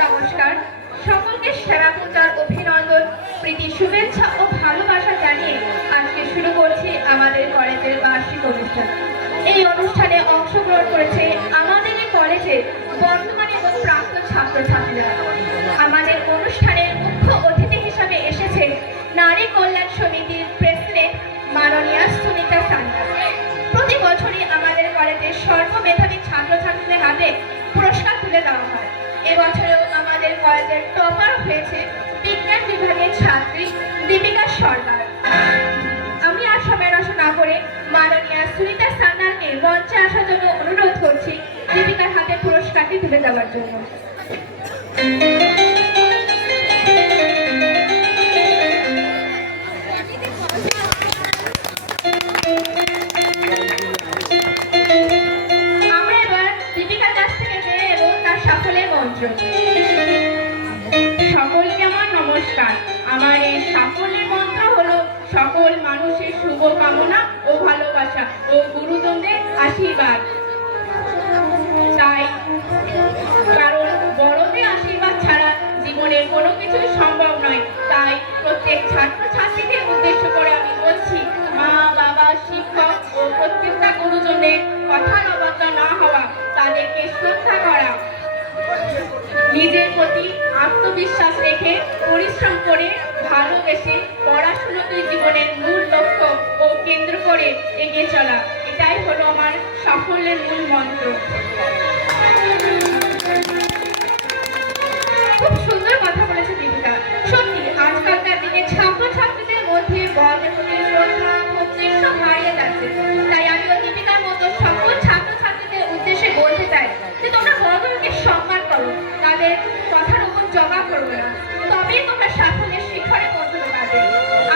নমস্কার, সকলকে সেরা পূজার অভিনন্দন, প্রীতি, শুভেচ্ছা ও ভালোবাসা জানিয়ে আজকে শুরু করছি আমাদের কলেজের বার্ষিক অনুষ্ঠান। এই অনুষ্ঠানে অংশগ্রহণ করেছে আমাদের এই কলেজের বর্তমান এবং প্রাক্তন ছাত্রছাত্রীরা। আমাদের অনুষ্ঠানের মুখ্য অতিথি হিসাবে এসেছে নারী কল্যাণ সমিতির প্রেসিডেন্ট মাননীয়া সুনিতা সান্যাল। প্রতি বছরই আমাদের কলেজের সর্বমেধাবী ছাত্রছাত্রীদের হাতে পুরস্কার তুলে দেওয়া হয়। এবছরেও আমাদের কলেজের টপার হয়েছে বিজ্ঞান বিভাগের ছাত্রী দীপিকা সরকার। আমি আর সময় নষ্ট না করে মাননীয়া সুনিতা সান্যালকে মঞ্চে আসার জন্য অনুরোধ করছি দীপিকার হাতে পুরস্কারটি তুলে দেওয়ার জন্য। আমরা এবার দীপিকার কাছ থেকে জেনে নেব তার সাফল্যের মন্ত্র। সকলকে আমার নমস্কার। আমার এই সাফল্যের মন্ত্র হলো সকল মানুষের শুভ কামনা ও ভালোবাসা ও গুরুজনদের আশীর্বাদ। তাই কারণ বড়দের আশীর্বাদ ছাড়া জীবনের কোনো কিছুই সম্ভব নয়। তাই প্রত্যেক ছাত্রছাত্রীকে উদ্দেশ্য করে আমি বলছি, মা, বাবা, শিক্ষক ও প্রত্যেকটা গুরুজনের কথার অবাধ্য না হওয়া, তাদেরকে শ্রদ্ধা করা, নিজের প্রতি আত্মবিশ্বাস রেখে পরিশ্রম করে ভালোবেসে পড়াশোনাকে জীবনের মূল লক্ষ্য ও কেন্দ্র করে এগিয়ে চলা, এটাই হলো আমার সাফল্যের মূল মন্ত্র। খুব সুন্দর কথা বলেছে দীপিকা। সত্যি আজকালকার দিনে ছাত্রছাত্রীদের মধ্যে বড়দের প্রতি শ্রদ্ধা, ভক্তি সব হারিয়ে যাচ্ছে। তাই আমিও দীপিকার মতো সকল ছাত্রছাত্রীদের উদ্দেশ্যে বলতে চাই যে তোমরা বড়দেরকে সম্মান করো, তাদের কথার উপর জমা করবে না, তবেই তোমরা সাফল্যের শিখরে পৌঁছতে পারবে।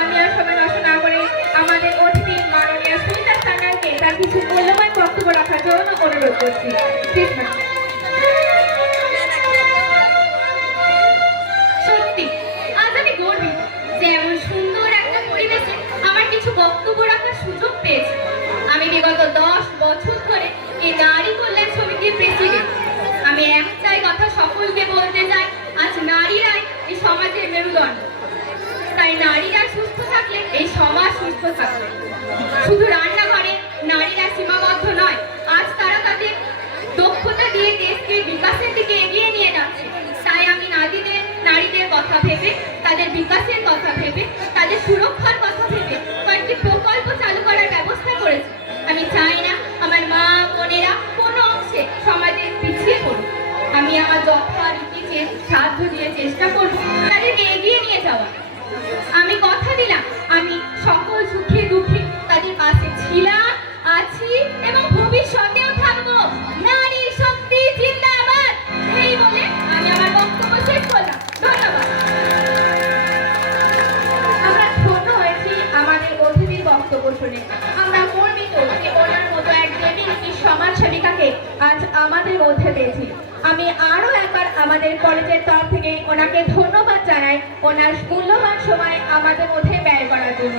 আমি আর সময় নষ্ট না করে আমাদের অতিথি মাননীয়া সুনিতা সান্যালকে তার কিছু মূল্যবান বক্তব্য রাখার জন্য অনুরোধ করছি। সত্যি আজ আমি গর্বিত যে এমন সুন্দর একটা পরিবেশে আমার কিছু বক্তব্য রাখার সুযোগ পেয়েছি। আমি বিগত 10 বছর ধরে এই নারী কল্যাণ সমিতির প্রেসিডেন্ট। আমি একটাই কথা সকলকে বলতে চাই, আজ নারীরাই এই সমাজের মেরুদণ্ড। তাই নারীরা সুস্থ থাকলে এই সমাজ সুস্থ থাকবে। শুধু রান্নাঘরে নারীরা সীমাবদ্ধ নয়, আজ তারা তাদের দক্ষতা দিয়ে দেশকে বিকাশের দিকে এগিয়ে নিয়ে যাচ্ছে। তাই আমি নারীদের কথা ভেবে, তাদের বিকাশের কথা ভেবে, তাদের সুরক্ষার কথা ভেবে কয়েকটি প্রকল্প চালু করার ব্যবস্থা করেছি। আমি চাই না আমার মা বোনেরা কোনো অংশে সমাজে পিছিয়ে পড়ুক। আমি আমার যথারীতি সাধ্য দিয়ে চেষ্টা করব তাদেরকে এগিয়ে নিয়ে যাওয়া। আমি কথা দিলাম আমি সকল সুখে দুঃখে তাদের পাশে ছিলাম, আছি এবং ভবিষ্যতেও থাকবো। নারী শক্তি জিন্দাবাদ। এই বলে আমি আমার বক্তব্য শেষ করলাম। ধন্যবাদ। আমরা ধন্য হয়েছি আমাদের অতিথির বক্তব্য শুনে। আমরা গর্বিত যে ওনার মতো এক দেবী সমাজসেবিকাকে আজ আমাদের মধ্যে পেয়েছি। আমি আরো একবার আমাদের কলেজের তরফ থেকে ওনাকে ধন্যবাদ জানাই ওনার মূল্যবান সময় আমাদের মধ্যে ব্যয় করার জন্য।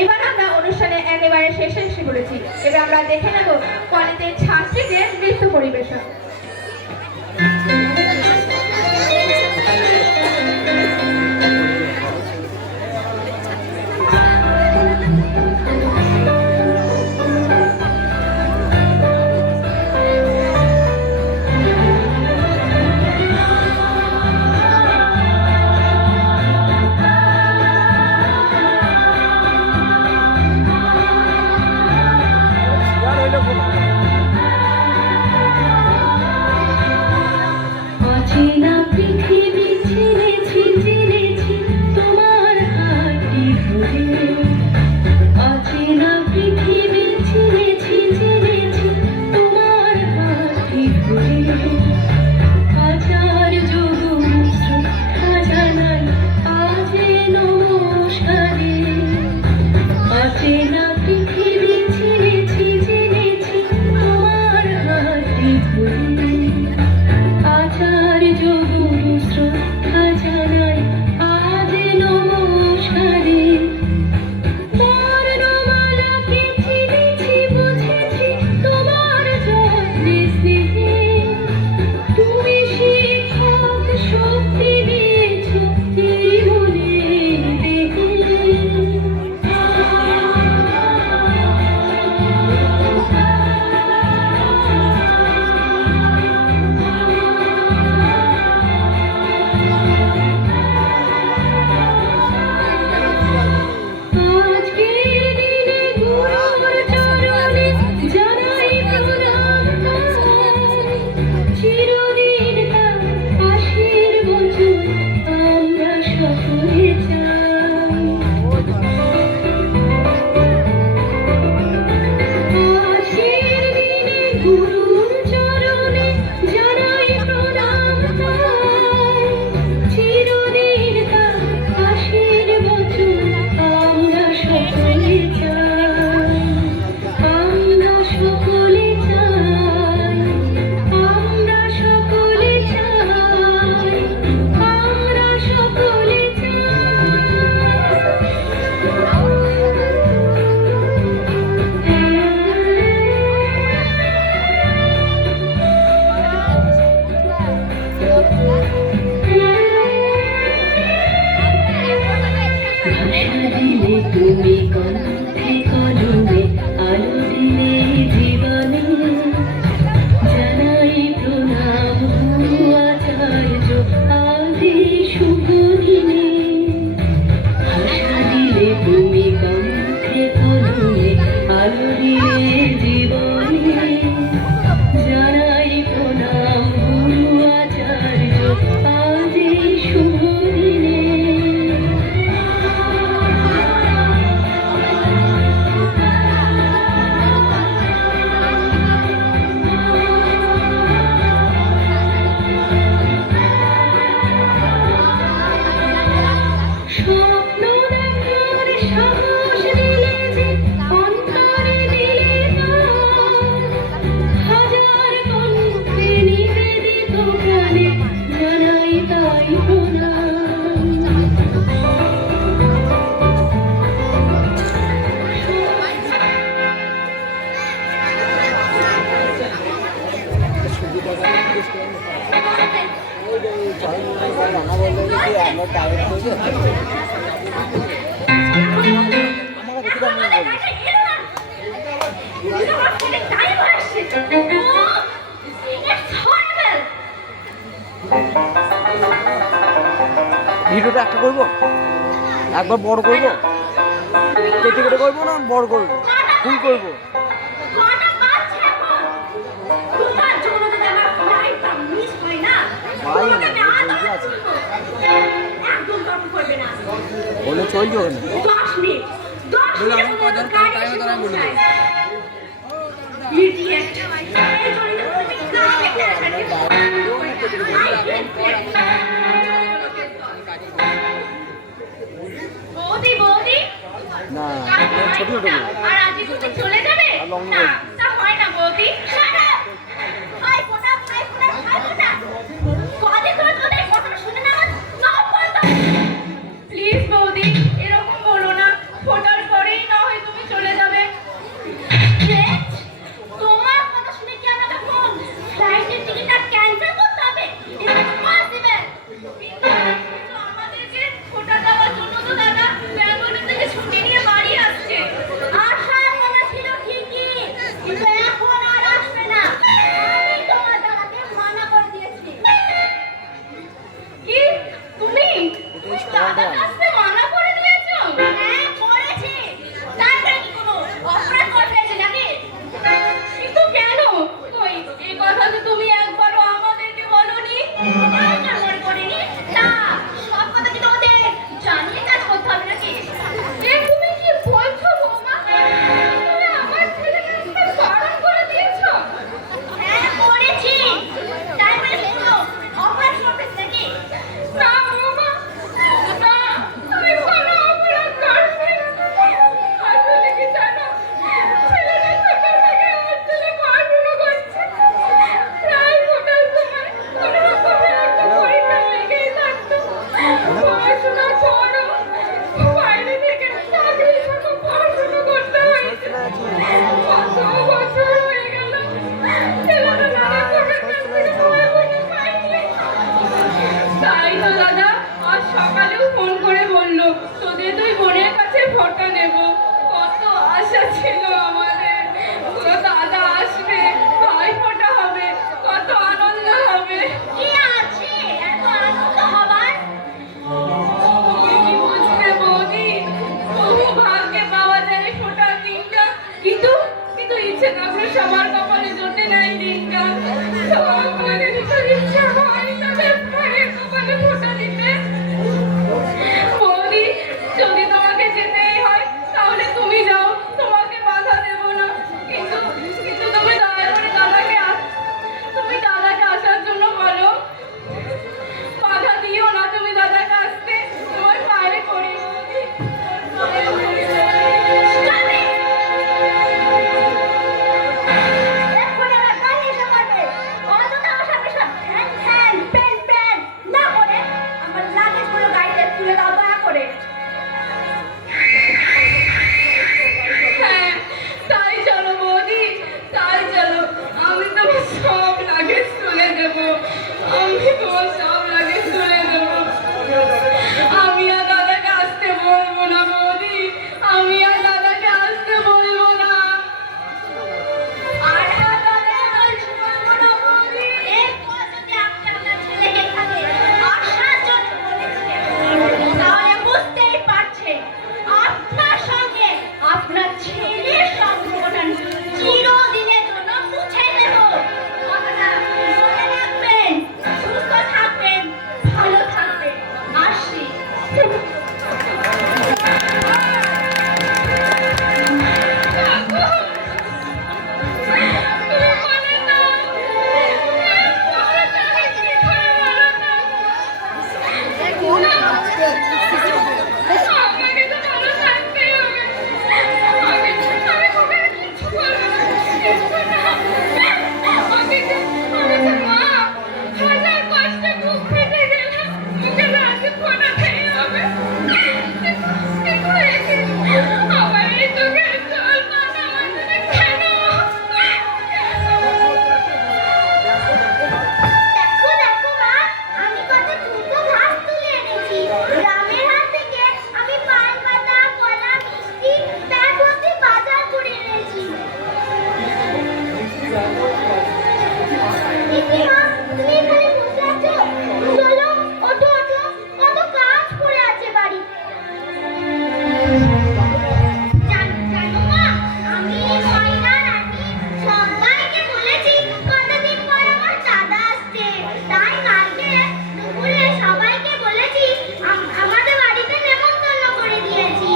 এবার আমরা অনুষ্ঠানে একেবারে শেষে এসে পড়েছি। এবার আমরা দেখে নেব কলেজের ছাত্রীদের নৃত্য পরিবেশন। দিলে তুমি কণ্ঠে কলমে আলো দিলে জীবনে জানাই প্রণাম গুরু আচার্য আদি শুভ দিনে ভাষা দিলে তুমি কণ্ঠে কলমে আলো দিলে জীবনে জানাই প্রণাম গুরু আচার্য আদি শুভ দিনে স্বপ্ন দেখার সাহস দিলে যে অন্তরে দিলে হাজার কণ্ঠে নিবেদিত গানে জানাই তাই প্রণাম ভিডিওটা একটা করবো, একবার বড় করবো, কেটে কেটে করবো না বড় করবো, ফুল করবো। ভাই না, জলদি আছে বলে চলছে ওখানে। বৌদি বৌদি না ছোট ছোট করে। আর আজকে তুমি চলে যাবে আর লং না করবো। তা হয় না বৌদি আই ফোটা কাজে তো তোদের কথা শুনে না সব বলতো প্লিজ বৌদি এরকম বলো না, ফোটার পরেই না হয় তুমি চলে যাবে। তোমার কথা শুনে কি আমাকে ফোন ফ্লাইটের টিকিটটা ক্যান্সেল করতে হবে এটা পসিবল কিন্তু আমাদেরকে ফোটা দেওয়ার জন্য তো দাদা ব্যাঙ্গালোর থেকে ছুটি নিয়ে বাড়ি আসছে। আসার কথা ছিল ঠিকই কিন্তু এখন আর আসবে না আমি তোমার দাদাকে মানা করে দিয়েছি কি তুমি ওই দাদার কাছে মানা করে দিয়েছো? হ্যাঁ করেছি তারপরে কি কোনো অপরাধ করে ফেলেছে নাকি কিন্তু কেন? কই এই কথা তো তুমি একবারও আমাদেরকে বলোনি। আমি তো মনে করিনি না সব কথা কি তোমাদের জানিয়ে কাজ করতে হবে নাকি এ তুমি কি বলছো বৌমা? তুমি আমার ছেলেকে এভাবে বারণ করে দিয়েছো? হ্যাঁ করেছি তারপরে কি কোনো অপরাধ করে ফেলেছে নাকি না বৌমা, না দেখো দেখো মা, আমি কত দুটো ঘাস তুলে এনেছি। গ্রামের হাট থেকে আমি পান পাতা, কলা, মিষ্টি, তার মধ্যে বাজার করে এনেছি। দিদিমা, তুমি এখানে বসে আছো? চলো, ওঠো ওঠো, কত কাজ পড়ে আছে বাড়িতে। জানো মা, আমি ময়না রানী সবাইকে বলেছি কতদিন পর আমার দাদা আসছে। তাই কালকে দুপুরে সবাইকে বলেছি আমাদের বাড়িতে নেমন্তন্ন করে দিয়েছি।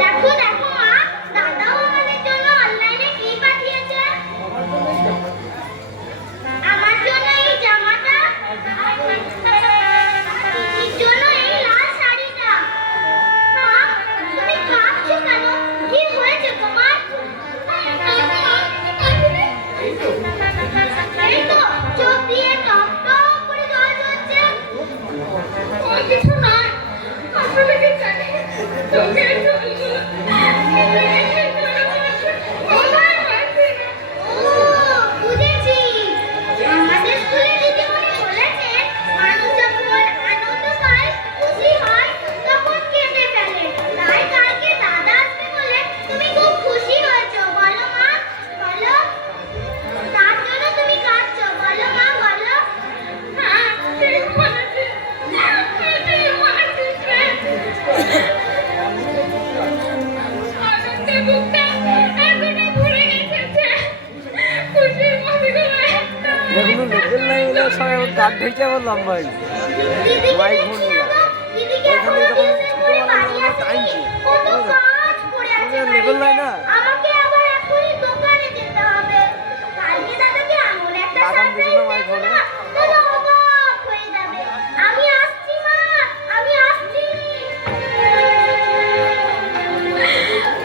দেখো দেখো মা, দাদাও আমাদের জন্য অনলাইনে কি পাঠিয়েছে। আমার জন্য এই জামাটা, আর দিদির জন্য এই লাল শাড়িটা। মা, তুমি কাঁদছো কেন? কি হয়েছে তোমার? এই তো চোখ দিয়ে টপ টপ করে জল ঝরছে। আর কিছু নয়, আসলে কি জানি চোখের জলগুলো ও, বুঝেছি। আমাদের স্কুলে দিদিমণি বলেছেন মানুষ যখন আনন্দ পায়, খুশি হয়, তখন কেঁদে ফেলে। তাই কালকে দাদা আসবে বলে তুমি খুব খুশি হয়েছো, বলো মা, বলো। তার জন্য তুমি কাঁদছো, বলো মা, বলো। হ্যাঁ, ঠিক বলেছিস। ঠিক বলেছিস রে। আনন্দে বুকটা এখনো ভরে গেছে। খুশির মুখগুলো একটা এখনো লেভেল নাই হলে সবাই গান ঢেকে বললাম ভাই। দিদিকে মাইক দেখছি ফোন না তো, দিদিকে ওইখানে এখনো যখন টিউশন করে বাড়ি ছোটবেলায় আসেনি। টাইম ছিল। কত কাজ পড়ে আছে ওদের level নাই না। বাড়িতে। আমাকে আবার এখনই দোকানে যেতে হবে। কালকে দাদাকে এমন একটা লাগাম দিবি না সারপ্রাইজ মাইক দেবো ফোনে? না, দাদা অবাক হয়ে যাবে। আমি আসছি মা, আমি আসছি।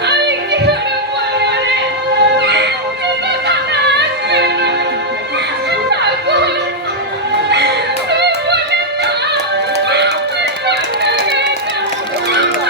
আমি কি করে বলবো রে? কিন্তু দাদা আসবে না। ঠাকুর, তুই বলে দাও। আমি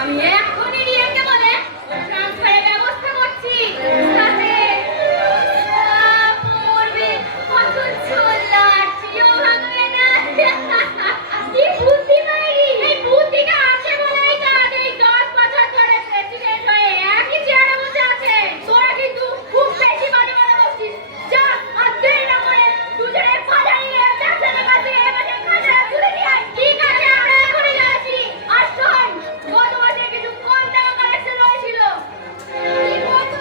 আমি এখনই রিয়াকে বলে ট্রান্সফারের ব্যবস্থা করছি। তাতে পড়বে কত ছোলার চিও ভাঙবে না। কি বুদ্ধি মাইরি, এই বুদ্ধিটা আছে বলেই তো আজ এই 10 বছর ধরে প্রেসিডেন্ট হয়ে একই চেয়ারে বসে আছে। তোরা কিন্তু খুব বেশি মনে মনে বসছিস। যা আর দেরি না করে দুজনে পাঠাইয়ে ব্যবসার কাছে এবারে খাজা তুলে নিয়ে আয়। ঠিক আছে, আমরা এখনই যাচ্ছি। আর শোন, গত মাসে কিছু কম টাকা কালেকশন হয়েছিল। কি কত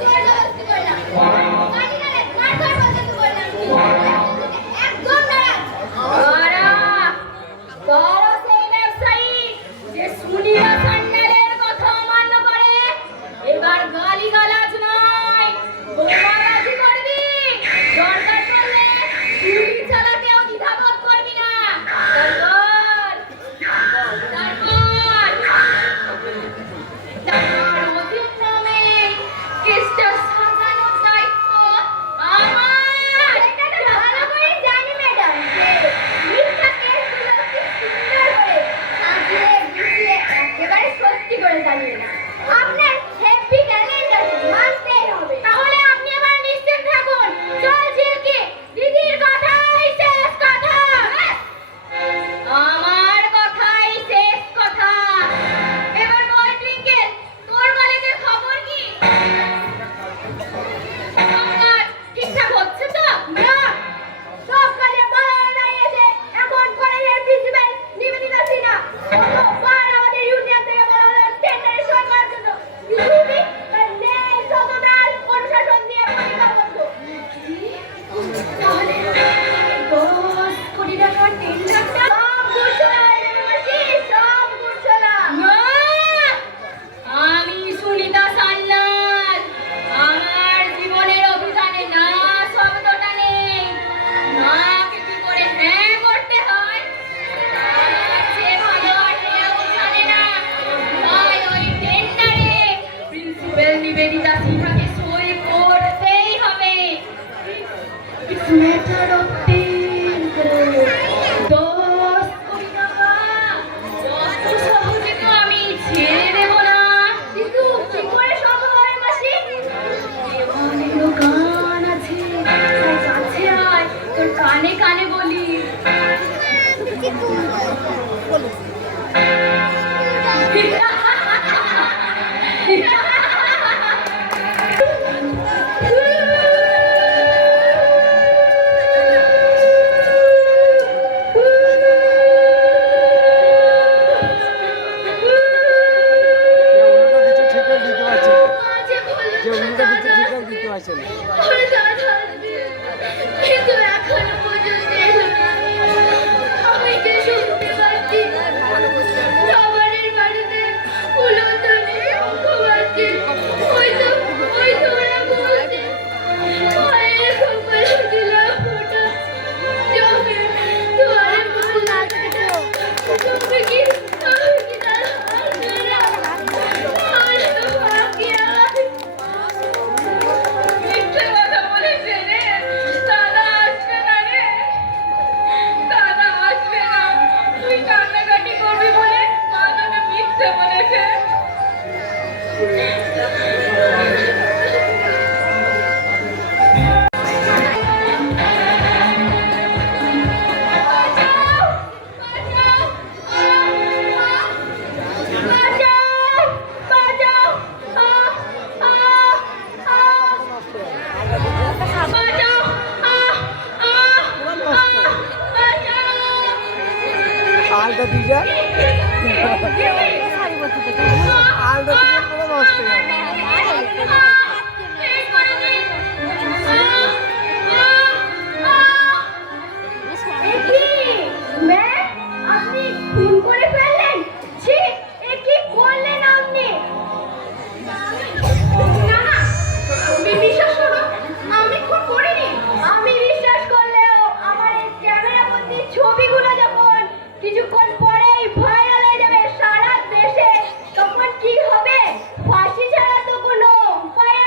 জোরে জবরদস্তি করলাম। কাটি গেলে মারধর পর্যন্ত করলাম। একদম নারাজ। কারা সেই ব্যবসায়ী যে সুনিয়া সান্যালের কথা অমান্য করে? এবার গালিগালাজ নয়, বোমাবাজি করবি। দরকার পড়লে গুলি চালাতেও দ্বিধাবোধ করবি না। তারপর ওদের নামে কেসটা সাজানোর দায়িত্ব আমার। এটা তো ভালো করে জানি ম্যাডাম যে মিথ্যা কেসগুলো কি সুন্দর করে সাজিয়ে গুছিয়ে একেবারে সত্যি করে জানিয়ে না। আপনার হ্যাপি ট্যালেন্ট আছে, মানতেই হবে। তাহলে আপনি আবার নিশ্চিত থাকুন। চল ঝিলকে, দিদির কথাই শেষ কথা। আমার কথাই শেষ কথা। এবার বল টুইঙ্কেল, তোর কলেজের খবর কি? সব কাজ ঠিকঠাক হচ্ছে তো? না, সব কাজে বাধা দাঁড়িয়েছে। এখন কলেজের প্রিন্সিপাল নিবেদিতা সিনহা কতবার আমাদের ইউনিয়ন থেকে বলা হলো টেন্ডারে সই করার জন্য। ইউপি তার ন্যায় সততার অনুশাসন দিয়ে প্রতিজ্ঞাবদ্ধ। তাহলে 10 কোটি টাকার টেন্ডারটা সব ঘুষলা হয়ে যাবে মাসি, সব ঘুষলা। আমি সুনিতা সান্যাল। আমার জীবনের অভিযানে না শব্দটা নেই। নাকে কি করে হ্যাঁ করতে হয় তার চেয়ে ভালো আর কেউ জানে না। তাই ওই টেন্ডারে প্রিন্সিপাল নিবেদিতা সিনহাকে সই করতেই হবে। It's matter of 10 crore. 10 কোটি টাকা অত সহজে তো আমি ছেড়ে দেব না। কিন্তু কি করে সম্ভব হবে মাসি? অনেকগুলো গান আছে, তাই কাছে আয়, তোর কানে কানে বলি। যে উনিটা দিচ্ছে ঠিকঠাক দিতে পারছে না। কিন্তু এখনো পর্যন্ত আমি যে শুনতে পাচ্ছি সবারই বাড়িতে উলুধ্বনি শঙ্খ বাজছে। ওই তো ওরা বলছে মায়ের কপালে দিলাম ফোঁটা, চোখে তোরে মন লাগছে না। চোখে কি আমি কি তার হাসবে না? আমি তো বাকি আমার মিথ্যে কথা বলেছে রে। দাদা আসবে না রে, দাদা আসবে না। তুই কান্নাকাটি করবি বলে দাদাটা মিথ্যে বলেছে। আলটা দিয়ে যা, আলটা দিয়ে পুরো নষ্ট হয়ে যাবে। আপনি খুন করে ফেললেন? ছি, এ কি করলেন আপনি? না না, তুমি বিশ্বাস করো, আমি খুন করিনি। আমি বিশ্বাস করলেও আমার এই ক্যামেরা বন্দি ছবিগুলো যখন কিছুক্ষণ পরেই ভাইরাল হয়ে যাবে সারা দেশে, তখন কি হবে? ফাঁসি ছাড়া তো কোনো উপায়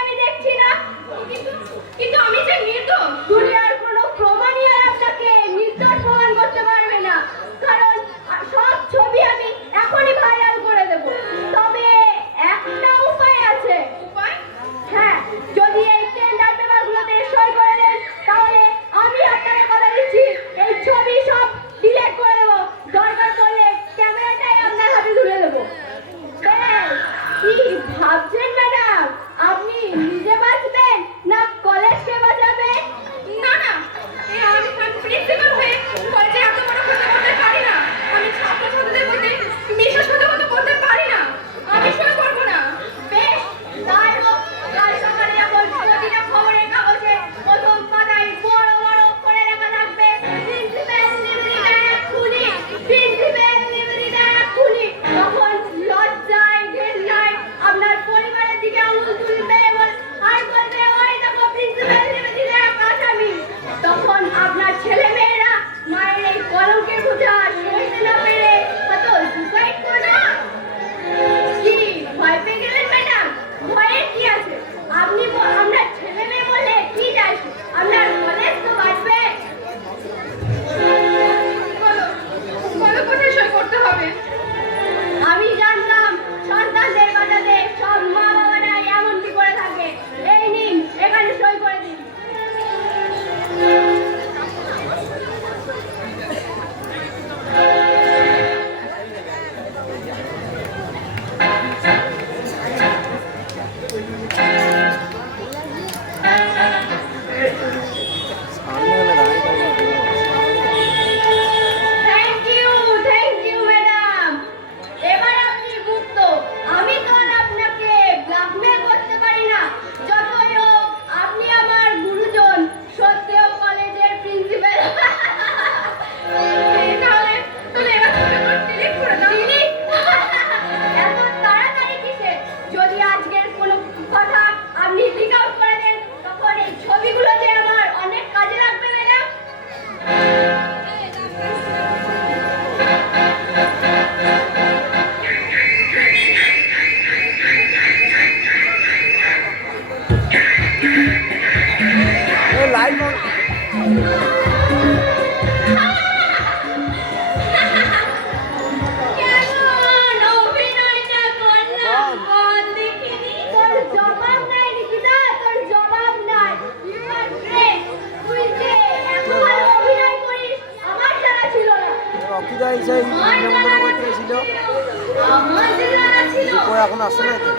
এখন আসছে না তো?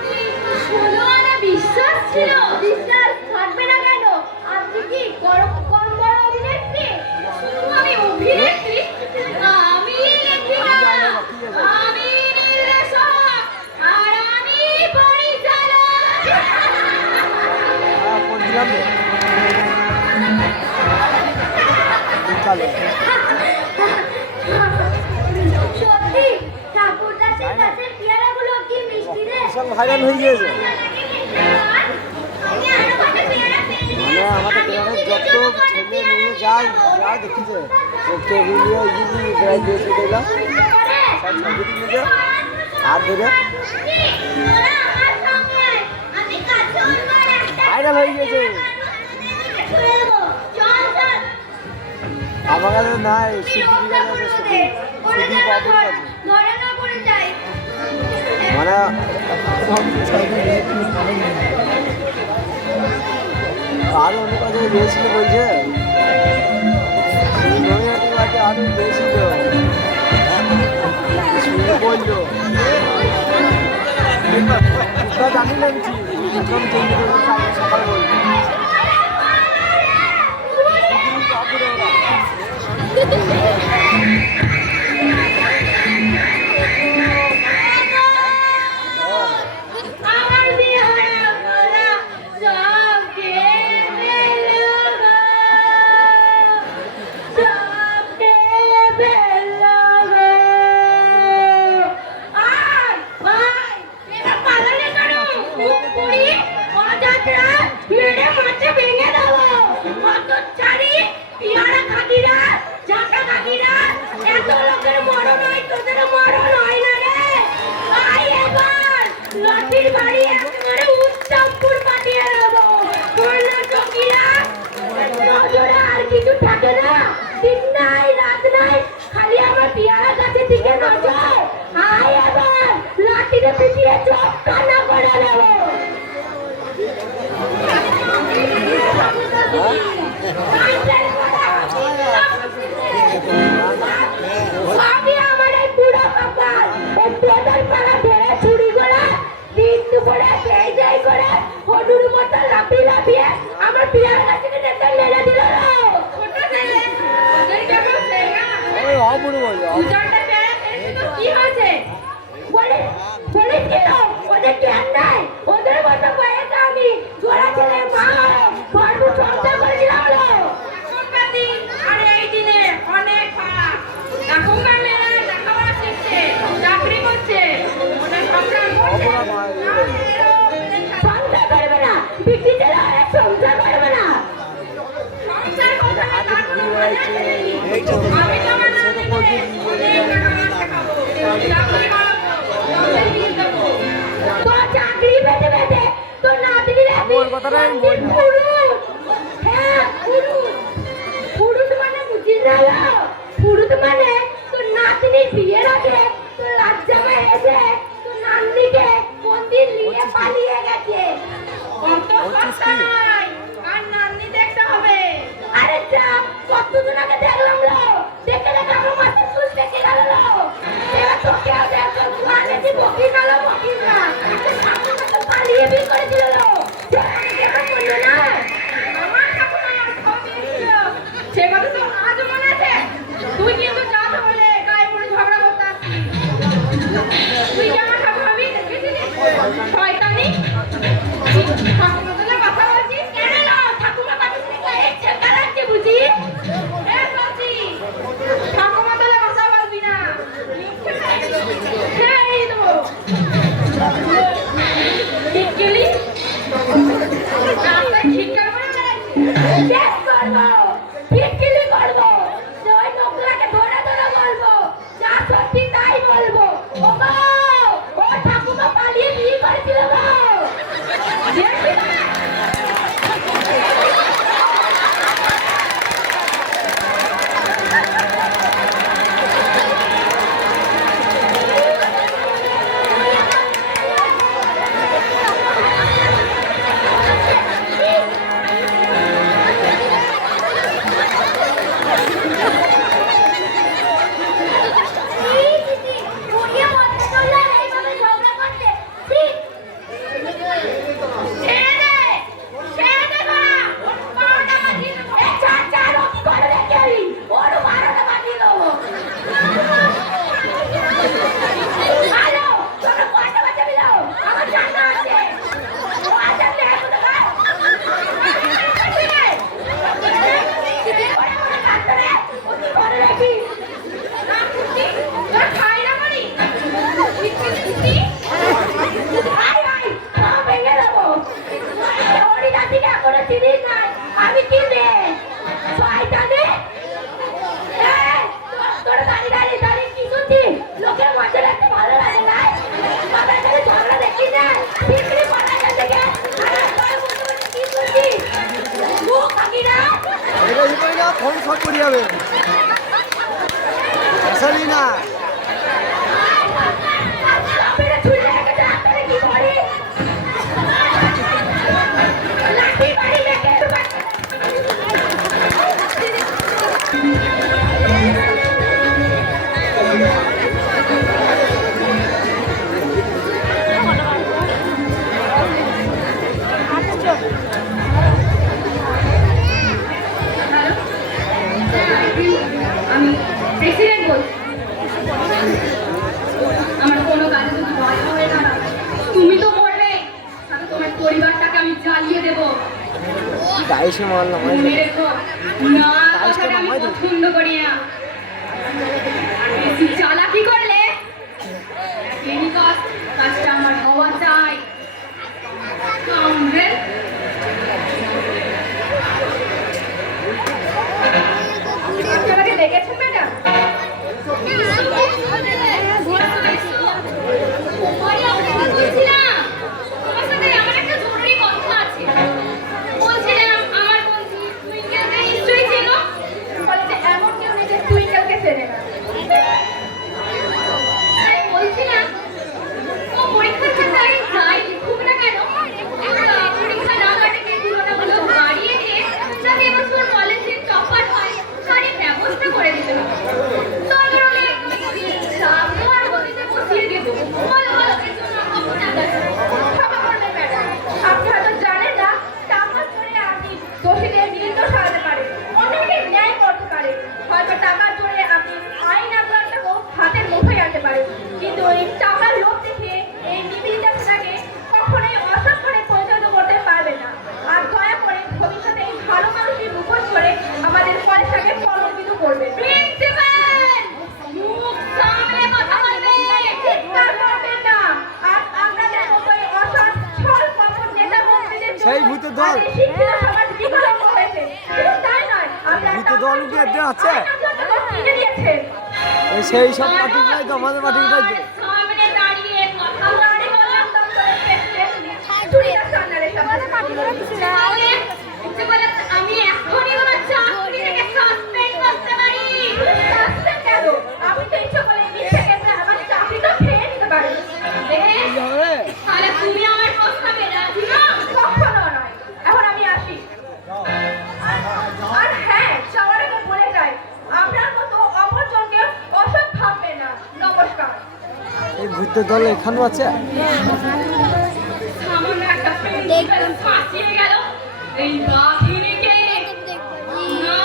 16 আনা বিশ্বাস ছিল। বিশ্বাস থাকবে না কেন? আপনি কি কম বড় অভিনেত্রী? শুধু আমি অভিনেত্রী, আমি লেখিকা, আমি নির্দেশক, আর আমি পরিচালক। কোন দিলাম রে? চালু। সত্যি ঠাকুরদাসের গাছের পেয়ারাগুলো কি মিষ্টি রে? বিশাল ভাইরাল হয়ে গিয়েছে। আমি আরো কটা পেয়ারা পেয়ে মানে আমাদের গ্রামের যত ছেলে মেয়ে যায় যা দেখেছে ওকে ভিডিও ইজিলি প্রায় দিয়েছে দেখলাম সব ছবি তুলেছে হাত ধরে ওরা আমার সঙ্গে আমি কাছে উঠবার একটা ভাইরাল হয়ে গিয়েছে। ছুঁয়ে দেবো। চল চল আমার কাছে নাই শুধু আছে শুধু বাবুর কাছে ঘরে না পড়ে যাই। মানে আরো অনেক কাছে গিয়েছিল বলছে নৈহাটির কাছে আরো গিয়েছিল শুনে বললো জানি না আমি সকাল বলবো আমার বিয়ে হয়ে গেল সব খেয়ে ফেললো গো। সব খেয়ে ফেললো গো। আয়, আয়, এরা পালালে কেন? কুকুরি, অযাত্রা, মেরে মাছে ভেঙে দেবো। হতচ্ছাড়ি, পিয়ারা খাকিরা, ঝাঁটা খাকিরা, এত লোকের মরণ হয়, তোদের মরণ হয় না রে। আয় এবার, লাঠির বাড়ি একেবারে উত্তমপুর পাঠিয়ে দেবো। কর্ণাটকীরা, নজরে আর কিছু থাকে না। দিন নাই, রাত নাই, খালি আমার পিয়ারা গাছের দিকে নজর। আয় এবার, লাঠিতে পিটিয়ে চোখ কান্না করে দেবো। সবই আমার এই বুড়ো কপাল। এই তোদের পাড়া ধরে চুরি গোলা দিন দুপুরে পেয়ে যাই করে হনুর মতো লাফিয়ে লাফিয়ে আমার পিয়ার গাছকে নেতা মেরে দিল। ছোট ছেলে, ওদের কেমন ছেলে? ওই অবুড়ো বললো দুজনটা পেয়ে ফেলেছে তো কি হয়েছে? বলে বলে কেন ওদের জ্ঞান নাই? ওদের মতো বয়স আমি জোড়া ছেলে মা গর্ব সংসার করেছিলাম। এখনকার দিন আর এই দিনে অনেক ফারাক। এখনকার মেয়েরা লেখাপড়া শিখছে, চাকরি করছে, অনেক সংসার করছে। অপরাধ হয়। আর মেয়েরাও অনেক সংসার করবে না, বিক্রি ছেলে অনেক সংসার করবে না। সংসার করতে হবে তার কোনো মানে নেই। আমি তো আমার নাতিকে অনেক লেখাপড়া শেখাবো, চাকরি করাবো, জলের বিল দেবো। তো চাকরি পেতে পেতে তোর নাতনির আমার কথাটাই আমি বললাম। পুরুষ, হ্যাঁ পুরুষ। পুরুষ মানে বুঝিস না লো? পুরুষ মানে তোর নাতনির বিয়ের আগে তোর লাজ্জামা এসে তোর নাতনিকে মন্দির নিয়ে পালিয়ে গেছে। অত কথা নাই, আর নাতনি দেখতে হবে। আরে যা, কতদিন আগে দেখলাম লো, দেখে দেখে আমার মাথা চুল পেকে গেল লো। এবার তোকেও দেখো, মানে কি বকি গেল বকি না, পালিয়ে বিয়ে করেছিল লো। দেখা করলো না। আমার ঠাকুমা সবই ছিল। সে কথা তো আজও মনে আছে। তুই কিন্তু যা তাহলে গায়ে পড়ে ঝগড়া করতে আসছিস। তুই কি আমার ঠাকুমাকে দেখেছিলিস? শয়তানি। ঠাকুমা তোকে কথা বলছিস? কেন লো? ঠাকুমা কথা শুনে গায়ে ছেঁকা লাগছে বুঝি? এ বলছি, ঠাকুমা তোকে কথা বলবি না। হ্যাঁ, এই দেবো। ঠিক গেলি? রাস্তায় ছিটকার করে বেড়াচ্ছিস। বেশ করবো, ঠিকই করবো। ওই নোকরাকে ধরে ধরে বলবো, যা সত্যি তাই বলবো। ও গো, ও ঠাকুমা পালিয়ে বিয়ে করেছিল গো। দেখবি না? এই দিদি, বুড়িয়ে মরতে চললে আর এইভাবে ঝগড়া করছে। ছি, টাইসে মারলাম মেরে তো না কথাটা আমি পছন্দ করি না বেশি চালাকি করলে এই কাজটা আমার হওয়া চাই কামড়ে আপনাকে দেখেছেন ম্যাডাম? কলেজে এমন কেউ নেই যে টুইঙ্কেলকে চেনে না। ক্ষমা করবেন ম্যাডাম, আপনি হয়তো জানেন না টাকা চোরে আপনি দোষীদের নির্দোষ সাজাতে পারেন, অন্যকে ন্যায় করতে পারেন। হয়তো টাকা চোরে আপনি আইন আপনারটাকেও হাতের মুঠোয় আনতে পারেন, কিন্তু এই টাকার লোভ দেখে এই নিপীড়িত ছেলেকে কখনোই অসৎ করে পরিচালিত করতে পারবেন না। আর দয়া করে ভবিষ্যতে এই ভালো মানুষের মুখোশ করে আমাদের কলেজটাকে কলঙ্কিত করবেন। চিৎকার করবেন না। আর আপনাদের মতোই অসৎ ছল কপট নেতা মন্ত্রীদের জন্য সেই ভূতের দল। আজকে শিক্ষিত সমাজ বিকলঙ্গ হয়েছে। শুধু তাই নয়, আপনারা ভূতের দল কি একজন আছে? কিনে দিয়েছেন। সেই সব পার্টিগুলাই তো আমাদের পার্টিগুলাই তো। সামনে দাঁড়িয়ে কথা নারী কল্যাণ দপ্তরের প্রেসিডেন্ট সুরিয়া সান্যালের সাথে আমি এখনই তোমার চাকরি থেকে সাসপেন্ড করতে পারি আসছেন কেন? আপনি তো ইচ্ছে করে মিথ্যে কেসে আমার চাকরিটা খেয়ে নিতে পারেন। তাহলে তুমি আমার প্রস্তাবে রাজি না কখনো নয়। এখন আমি আসি। আর হ্যাঁ, যাওয়ার আগে বলে যাই, আপনার মতো অপরজনকে অসৎ ভাববে না। নমস্কার। এই ভূতের দল এখানেও আছে? সামান্য একটা প্রিন্সিপাল ফাঁসিয়ে গেল এই বাহিনীকে না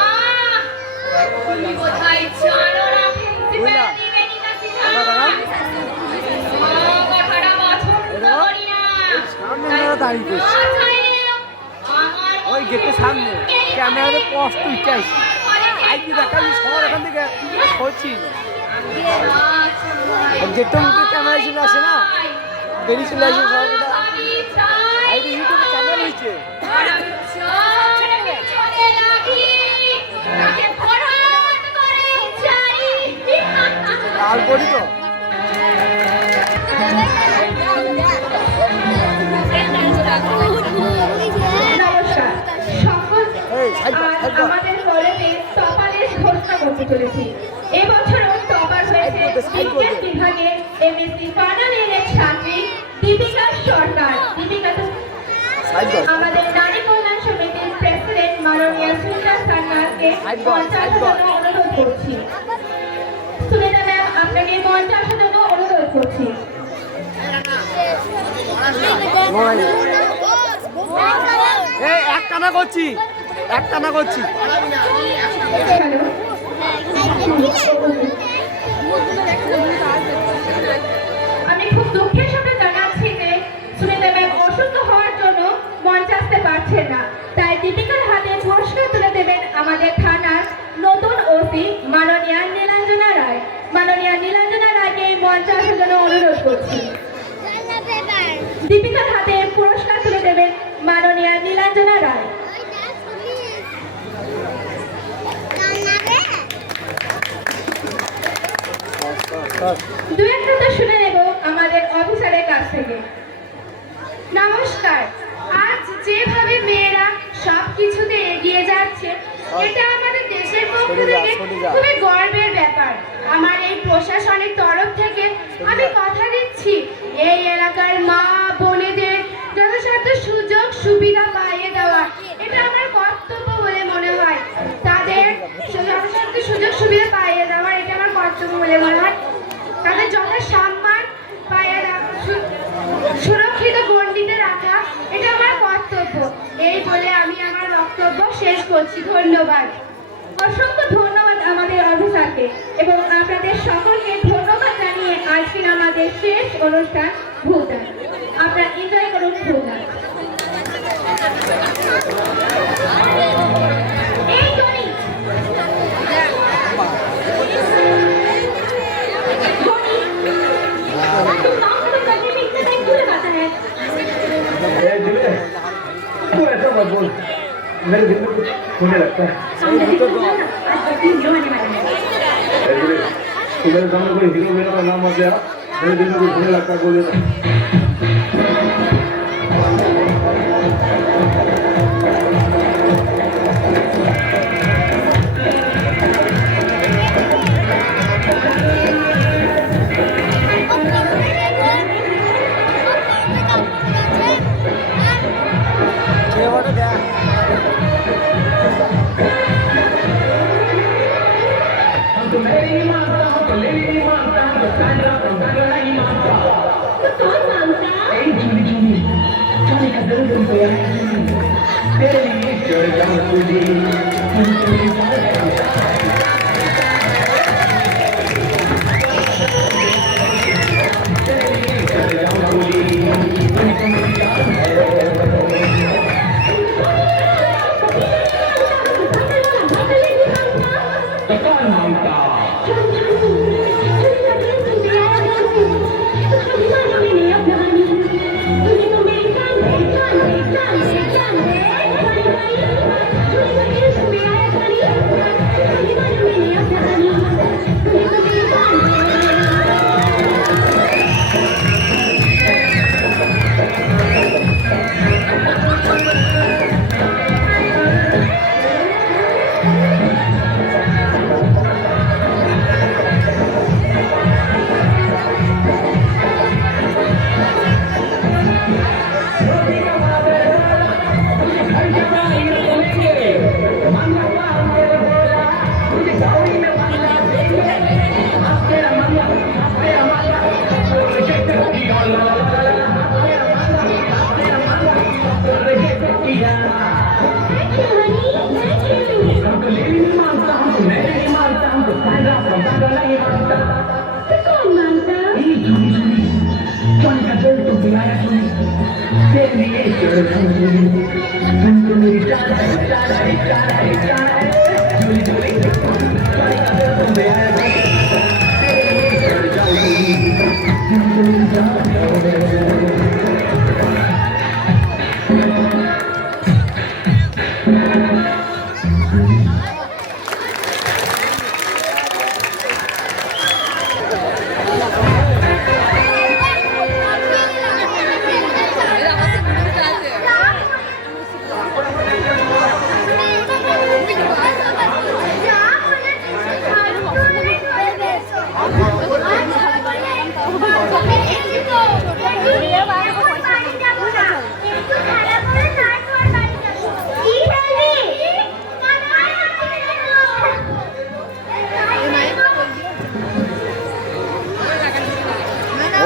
তুমি কোথায় জানো না প্রিন্সিপাল নিবেদিতা সিনহা কথাটা পছন্দ করি না সামনে মেয়েরা দাঁড়িয়ে করছে। না চাইলেও আমার ওই গেটের সামনে ক্যামেরাতে কষ্ট উঠে আসছি। আইকি দেখা সবার এখান থেকে করছি যেটা উঠে ক্যামেরা চলে আসে না, বেরিয়ে চলে আসে সবার কথা। আমি চাই আইডি ইউটিউবে চ্যানেল হয়েছে। লাল করি তো নমস্কার সকল। এই, সাইড কর, আজ সাইড কর। আমাদের কলেজে টপারের ঘোষণা করতে চলেছি। এবছরও টপার হয়েছে সাইড করতে। বিজ্ঞান বিভাগের এমএসসি ফাইনাল ইয়ারের ছাত্রী দীপিকা সরকার। দীপিকা তো সাইড কর। আমাদের নারী কল্যাণ সমিতির প্রেসিডেন্ট মাননীয় সুনিতা সান্যালকে সাইড কর, মঞ্চে সাইড আসার কর। জন্য অনুরোধ করছি। সুনিতা ম্যাম, আপনাকে মঞ্চে আসার জন্য অনুরোধ করছি। মোবাইল এই একটানা করছি, একটানা করছি। হ্যালো। আমি খুব দুঃখের সাথে জানাচ্ছি যে সুনিতা ম্যাম অসুস্থ হওয়ার জন্য মঞ্চে আসতে পারছেন না। তাই দীপিকার হাতে পুরস্কার তুলে দেবেন আমাদের থানার নতুন ওসি মাননীয়া নীলাঞ্জনা রায়। মাননীয়া নীলাঞ্জনা রায়কে মঞ্চে আসার জন্য অনুরোধ করছি। দীপিকার হাতে পুরস্কার তুলে দেবেন মাননীয়া নীলাঞ্জনা রায়। দু একটা তো শুনে নেব আমাদের অফিসারের কাছ থেকে। নমস্কার। আজ যেভাবে মেয়েরা সব কিছুতে এগিয়ে যাচ্ছে, এটা আমাদের দেশের পক্ষ সরে যা, থেকে সরে যা। খুবই গর্বের ব্যাপার। আমার এই প্রশাসনের তরফ থেকে আমি কথা দিচ্ছি, এই এলাকার মা বোনেদের যথাসাধ্য সুযোগ সুবিধা পাইয়ে দেওয়া, এটা আমার কর্তব্য বলে মনে হয়। তাদের যথাসাধ্য সুযোগ সুবিধা পাইয়ে দেওয়ার এটা আমার কর্তব্য বলে মনে হয়। তাদের যথা সম্মান পাইয়ে দেওয়া, সুরক্ষিত গণ্ডিতে রাখা, এটা আমার কর্তব্য। এই বলে আমি আমার বক্তব্য শেষ করছি। ধন্যবাদ। অসংখ্য ধন্যবাদ আমাদের অফিসারকে এবং আপনাদের সকলকে ধন্যবাদ জানিয়ে আজকের আমাদের শেষ অনুষ্ঠান ভূটান। আপনারা এনজয় করুন ভূটান। मत बोल मेरे दिल में कुछ होने लगता है तो मेरे सामने कोई हीरो मेरा का नाम मत लिया मेरे दिल में कुछ होने लगता है बोले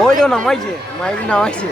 ওই তো নামাইছে মাইক নামাইছে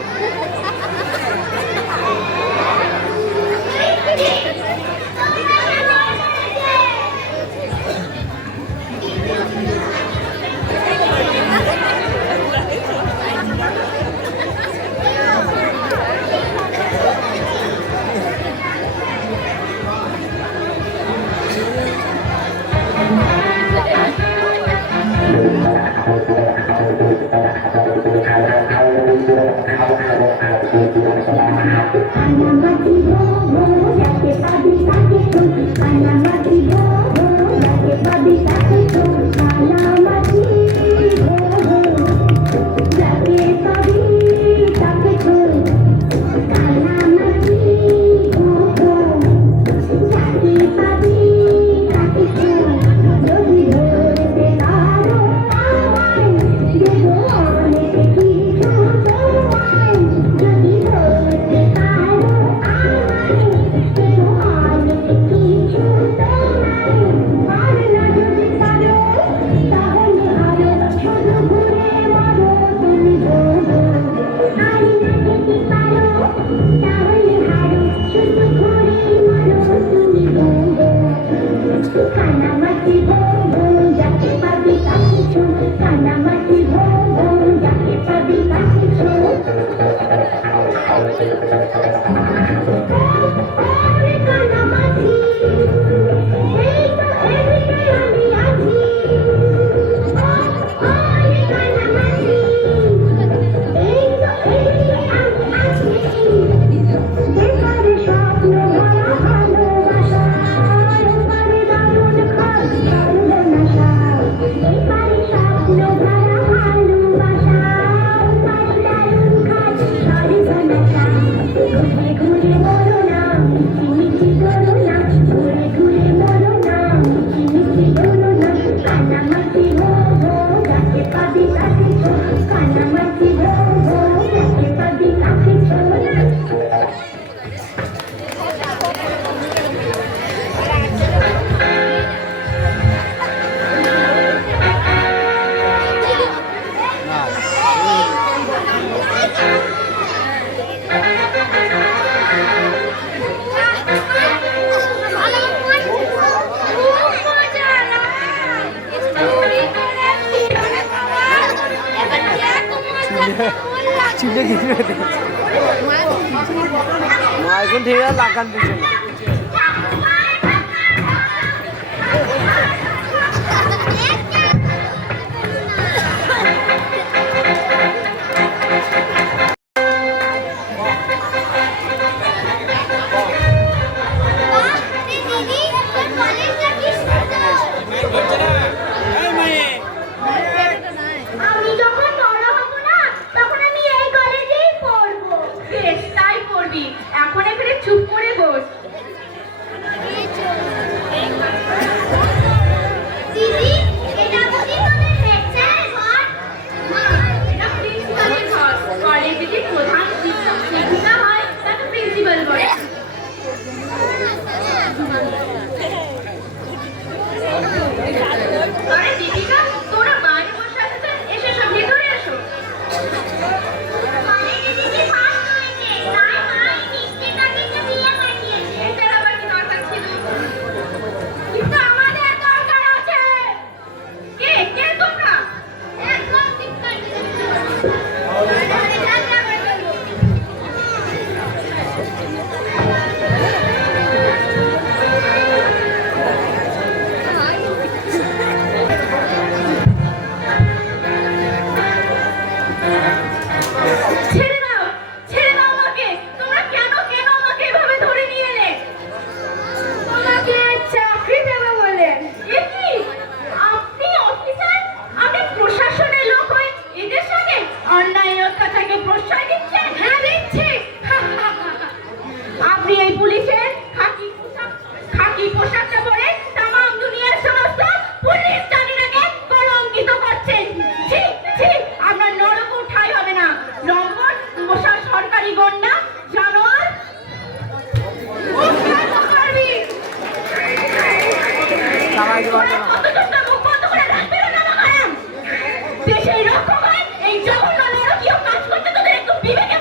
স্বপ্ন চুলে গিয়ে মা এখন ঠিক আছে লাগান পিছনে দিদি তোর কলেজটা কি সুন্দর। আমি যখন বড় হব না তখন আমি এই কলেজেই পড়বো। বেশ, তাই করবি। এখন এখানে চুপ করে বস। দিদি এটা বুঝি তোমার হেড স্যারের ঘর? না, এটা প্রিন্সিপালের ঘর। কলেজে যে প্রধান শিক্ষক শিক্ষিকা হয় তাকে প্রিন্সিপাল বলে। আরে দীপিকা, তোরা বাইরে বসে আছিস, এসে সব ভেতরে এসো। কলেজে দিদি ফার্স্ট হয়েছে তাই মা এই মিষ্টিটাকে দিয়ে পাঠিয়েছে। এটার আবার কি দরকার ছিল? কিন্তু আমাদের দরকার আছে। কে কে তোমরা? একদম ঠিক করে ছেড়ে দাও, ছেড়ে দাও আমাকে। তোমরা কেন কেন আমাকে এভাবে ধরে নিয়ে এলে? তোমাকে চাকরি দেবে বলে। এ কি? আপনি অফিসার? আপনি প্রশাসনের লোক হয়ে এদের সঙ্গে অন্যায় অত্যাচারকে প্রশ্রয় দিচ্ছেন? হ্যাঁ, দিচ্ছি। আপনি এই পুলিশের খাকি পোশাকটা পরে তামাম দুনিয়ার সমস্ত পুলিশ জানিনাকে কলঙ্কিত করছেন। ছি ছি, আপনার নরকও ঠাঁই হবে না। লম্বর মশার সরকারি গন্ডা জানোয়ার। পারবি চালাইতে পারবে না কতটুকু মুখ বন্ধ করে রাখবে না মামাম। দেশের রক্ষক হয় এই জঘন্য নরকীয় কাজ করতে তোদের একটু বিবেকে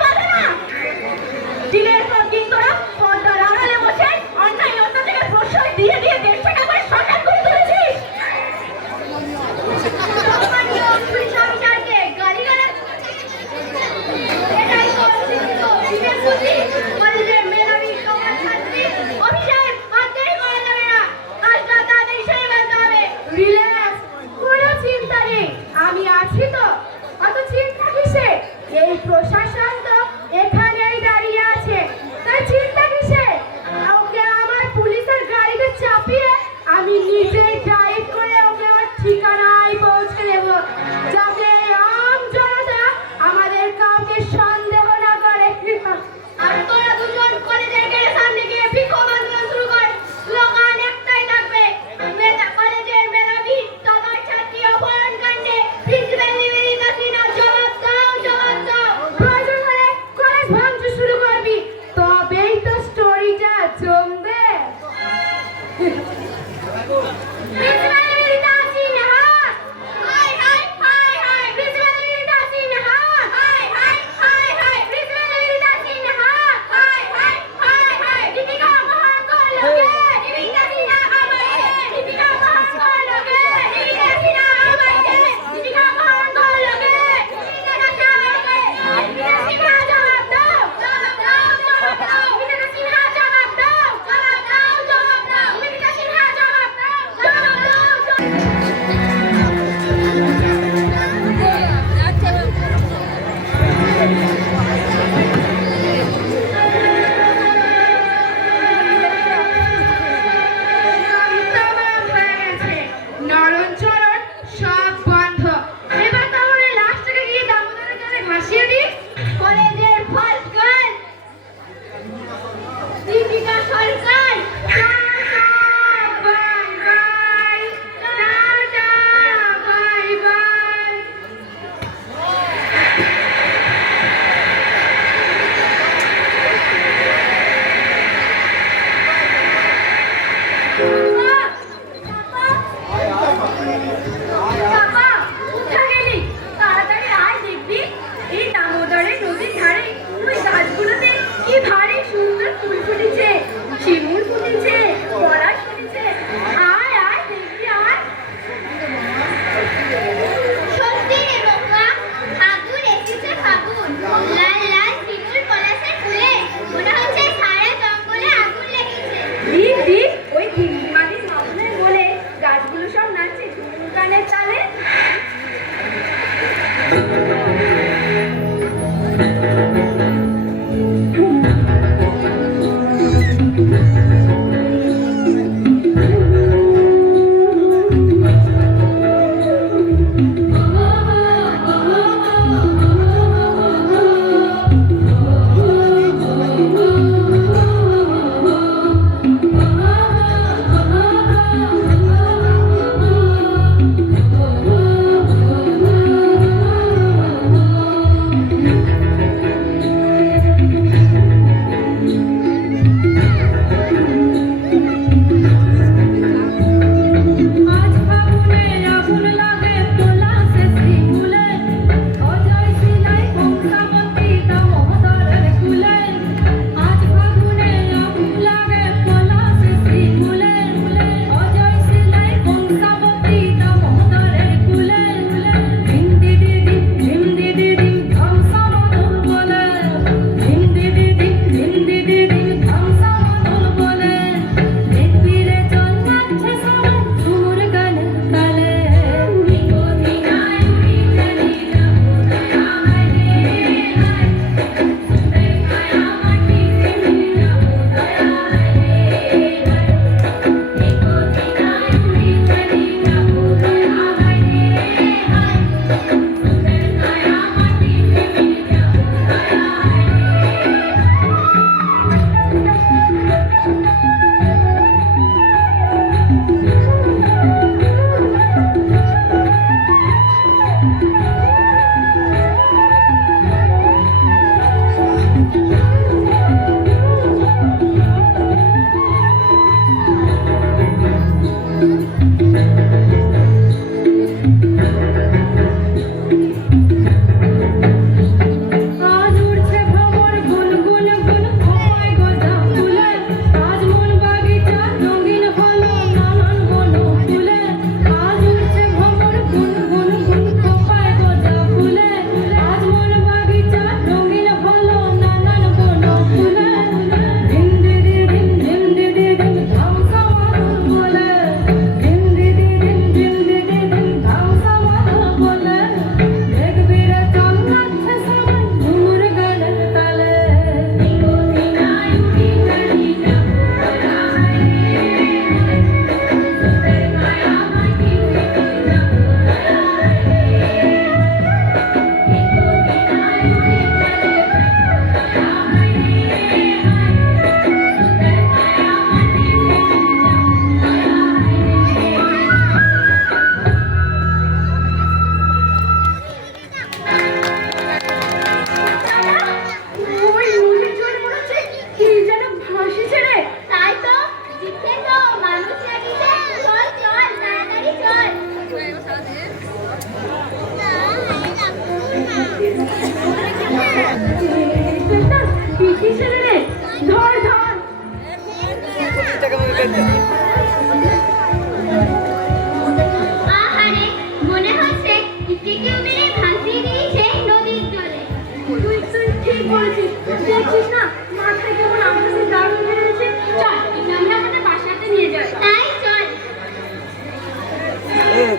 তুই ঠিক বলেছিস। দেখছিস না মাথায় কেমন আকাশে দাগ উঠে রয়েছে। চল একে আমরা আমাদের বাসাতে নিয়ে যাই। তাই চল।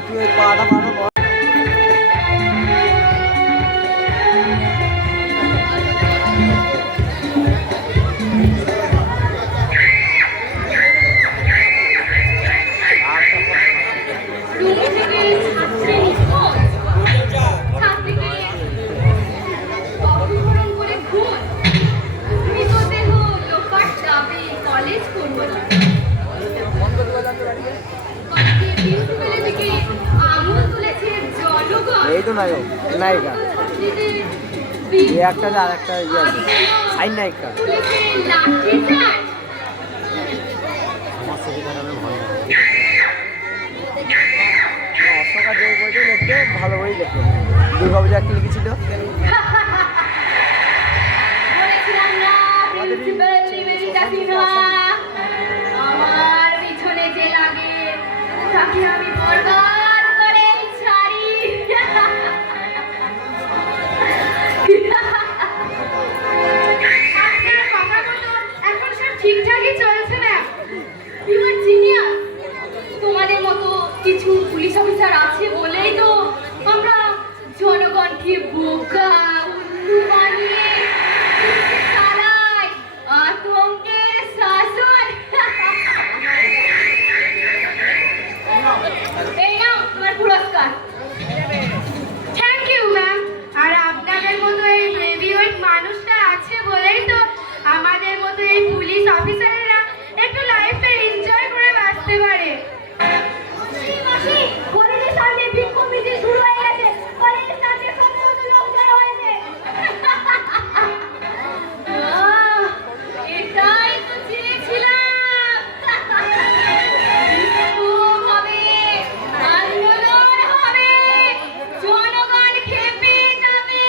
তুই ওই পাটা পাটা রুম থেকে ছাত্রী নিখোঁজ, ছাত্রীকে অপহরণ করে খুন, মৃতদেহ লোপাট দাবি কলেজ করবো না। কলেজের প্রিন্সিপালের দিকে আঙুল তুলেছে জনগণ। এই তো নায়ক নায়িকা ছাত্রীদের এই একটা আর একটা ইয়ে আছে সাইন নায়িকা তুলেছে লাঠিচার্জ। আমার ছবি দেখানো ভয় অশোকা যে বইটা লিখতে ভালো বই লিখতে দুর্গাপূজা একটা লিখেছিল বলেছিলাম না প্রিন্সিপাল নিবেদিতা সিনহা আমার পিছনে যে লাগে তাকে আমি বরবাদ করে ছাড়ি। আপনার কথা মতো এখন সব ঠিকঠাকই চলছে না। You are genius. তোমাদের মতো কিছু পুলিশ অফিসার আছে বলেই তো আমরা জনগণকে বোকা উল্লু বানিয়ে চালাই আতঙ্কের শাসন। এই নাও তোমার পুরস্কার। Thank you ma'am. আর আপনাদের মতো এই ব্রেভিওয়েট মানুষটা আছে বলেই তো আমাদের মতো এই পুলিশ অফিসারেরা একটু লাইফে এনজয় করে বাঁচতে পারে। মাসি কলেজের সামনে বিক্ষোভ মিছিল শুরু হয়ে গেছে। কলেজের সামনে শত শত লোক জড়ো হয়েছে। আহ, এটাই তো চেয়েছিলাম। বিক্ষোভ হবে, আন্দোলন হবে, জনগণ খেপে যাবে।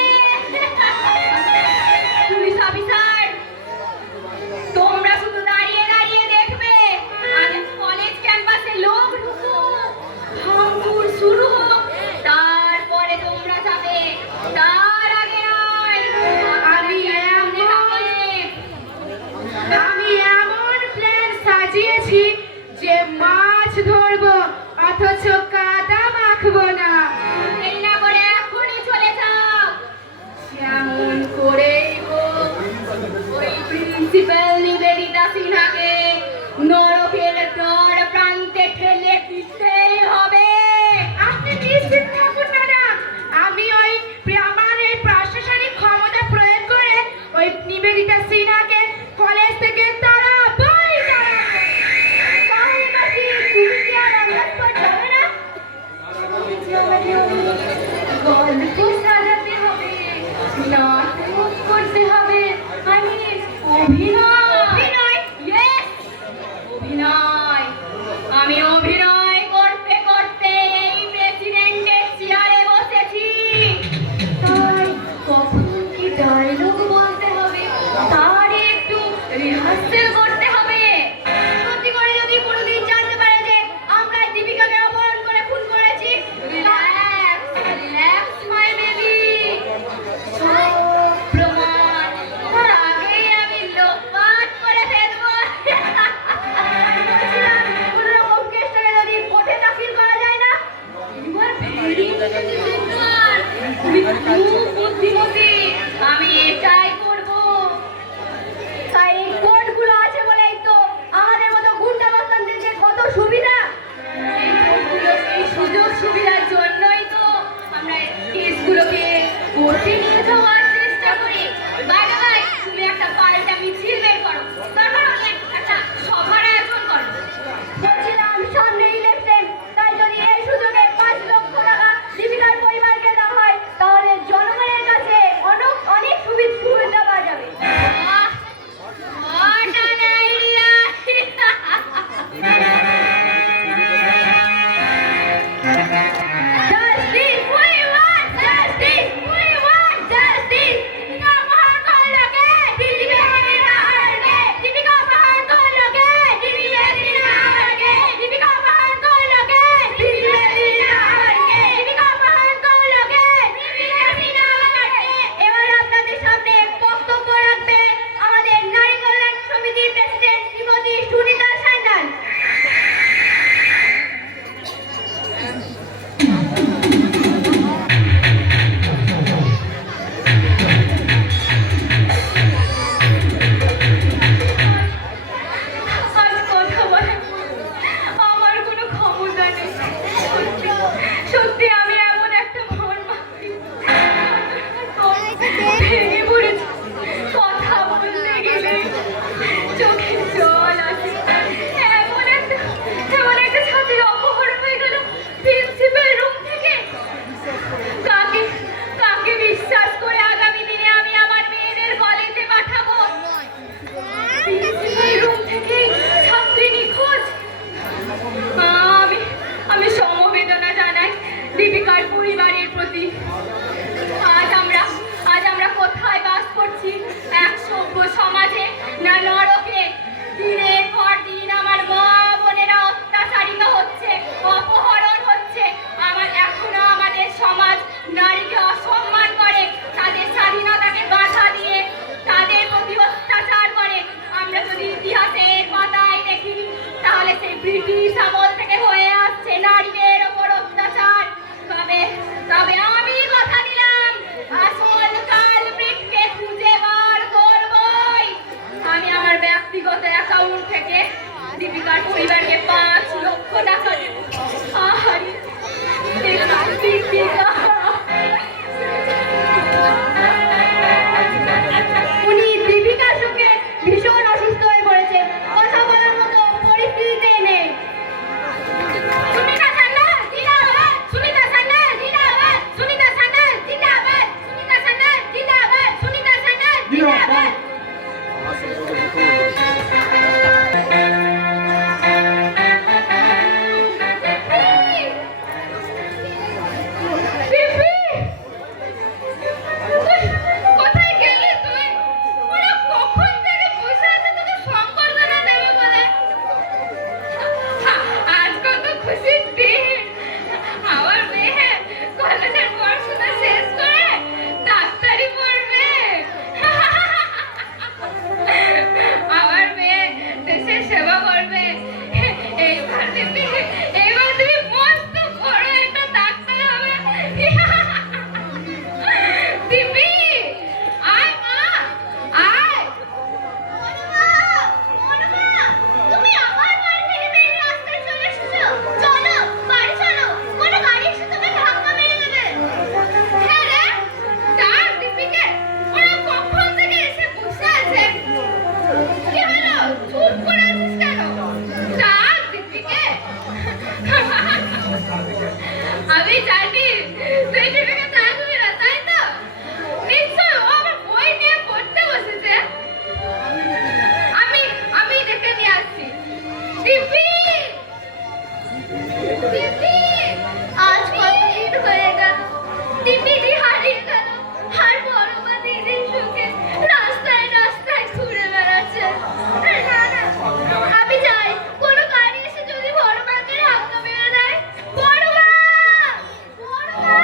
পুলিশ অফিসার, তোমরা শুধু দাঁড়িয়ে দাঁড়িয়ে দেখবে আর কলেজ ক্যাম্পাসে লোক ঢুকুক, ভাঙচুর শুরু হোক, তারপরে তোমরা যাবে, তার আগে নয়। আমি এমন প্ল্যান সাজিয়েছি যে মাছ ধরবো অথচ কাদা মাখবো না। দেরি না করে এখনই চলে যাও। যেমন করেই হোক ওই প্রিন্সিপাল নিবেদিতা সিনহাকে নরকের দ্বার প্রান্তে ঠেলে দিতেই হবে। আপনি নিশ্চিত থাকুন ম্যাডাম, আমি আমার এই প্রশাসনিক ক্ষমতা প্রয়োগ করে ওই নিবেদিতা সিনহাকে কলেজ থেকে তাড়াবোই তাড়াবো। তাহলে মাসি তুমি কি আর আন্দাজ পর যাবে না? গল্প সাজাতে হবে, নাটক করতে হবে, মানে অভিনয়। Yes! অভিনয়। আমি অভিনয় করতে করতে এই প্রেসিডেন্টের চেয়ারে বসেছি। তাই কখন কি ডায়লগ বলতে হবে তার একটু রিহার্সেল করতে হবে। সত্যি করে যদি কোনোদিন জানতে পারে যে আমরা দীপিকাকে অপহরণ করে খুন করেছি, রিল্যাক্স রিল্যাক্স মাই বেবি, সব আমার সম্পর্কে মুখোমুখি কোথায় গেলে তুই? ওরা কখন থেকে বসে আছে তোকে সংবর্ধনা দেবে বলে। আজ কত খুশির দিন, আমার মেয়ে কলেজের পড়াশোনা শেষ করে ডাক্তারি পড়বে। আমার মেয়ে দেশের সেবা করবে। এইবার তুমি মস্ত বড় একটা ডাক্তার হবে। দিদি, আয় মা, আয়। তুমি আমার বাড়ি থেকে বেরিয়ে রাস্তায় চলে এসেছো। চলো বাড়ি চলো, কোনো গাড়ি এসে তোমাকে ধাক্কা মেরে দেবে। হ্যাঁ রে, ডাক দিদিকে। ওরা কখন থেকে এসে বসে আছে। কি হলো, চুপ করে আছিস কেন? ডাক দিদিকে। আমি জানি তুই দিদিকে ডাকবি না, তাই তো? নিশ্চয় ও আমার বই নিয়ে পড়তে বসেছে। আমি ডেকে নিয়ে আসছি। দিদি, দিদি, আজ কতদিন হয়ে গেল দিদি হারিয়ে গেল। আর বড় মা দিদির সুখে রাস্তায় রাস্তায় ঘুরে বেড়াচ্ছে। না না, আমি যাই, কোনো গাড়ি এসে যদি বড় মাকে ধাক্কা মেরে দেয়। বড় মা, বড় মা,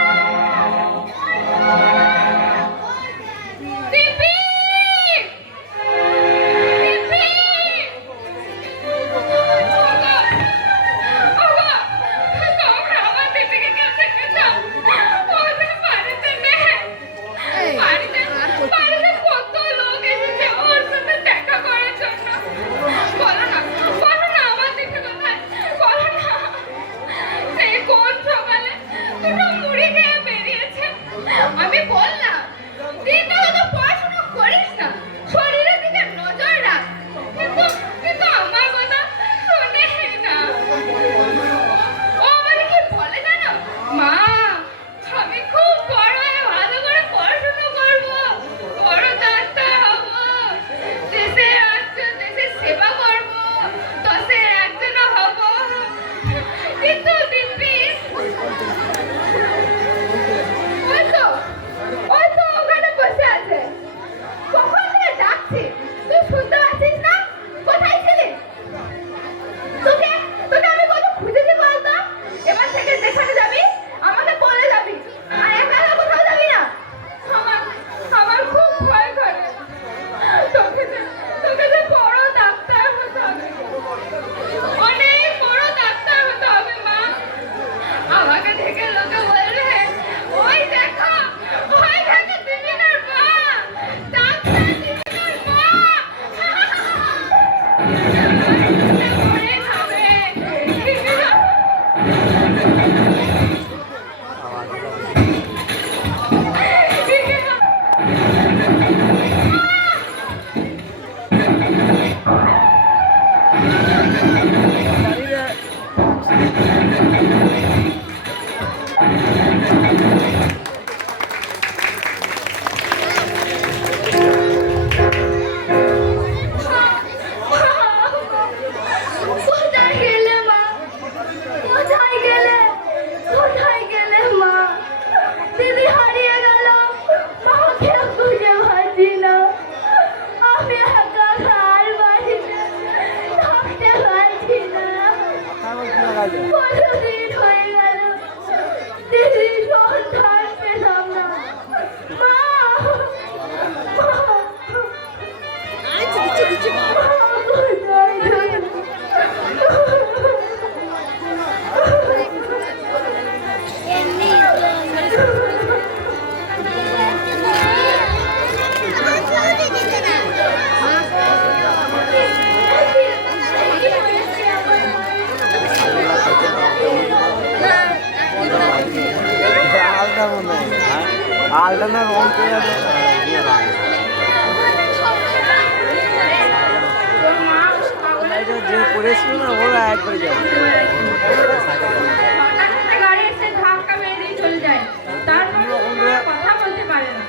দিদি, দিদি। ওগো, তোমরা আমার দিদিকে কেউ দেখেছো? ওদের বাড়িতে নেই। বাড়িতে কত লোক এসেছে ওর সাথে দেখা করার জন্য। বলো না আমার দিদি কোথায়? বলো না। সেই কোন সকালে দুটো মুড়ি খেয়ে বেরিয়েছে। আমি বললাম দিনটা তো পড়াশোনা করিস না, শরীরের দিকে নজর রাখ। কিন্তু আমার কথা শোনে না। ও আমাকে কি বলে জানো? মা, আমি খুব বড় হয়ে ভালো করে পড়াশোনা করবো, বড় ডাক্তার হবো, দেশের সেবা করবো, দশের একজন হবো। কিন্তু দিব্যি ওই তো ওখানে বসে আছে। কখন থেকে ডাকছি, তুই শুনতে পাচ্ছিস না? কোথায় ছিলি? তোকে আমি কত খুঁজেছি বলতো। এবার থেকে যেখানে যাবি আমাকে বলে যাবি, আর একা একা কোথাও যাবি না। আমার খুব ভয় করে। তোকে যে বড় ডাক্তার হতে হবে, অনেক বড় ডাক্তার হতে হবে মা। আমাকে দেখে লোকে বলবে, ওই দেখো দিদির মা, ডাক্তার দিদির মা। মরে যাবে। কোথায় গেলে মা? কোথায় গেলে? কোথায় গেলে মা? দিদি হারিয়ে গেল, মাকে খুঁজে পাচ্ছি না। আমি একা আর বাড়িতে থাকতে পারছি না। কতদিন হয়ে গেল দিদির সন্ধান পেলাম না। মা, কোথায় গেলে? আলটা মনে হয়, আলটা না রং করে আছে। যে করেছিল না ওরা একবারে যাবে। গাড়ি এসে ধাক্কা মেরে দিয়ে চলে যায়, তারপর কথা বলতে পারে না।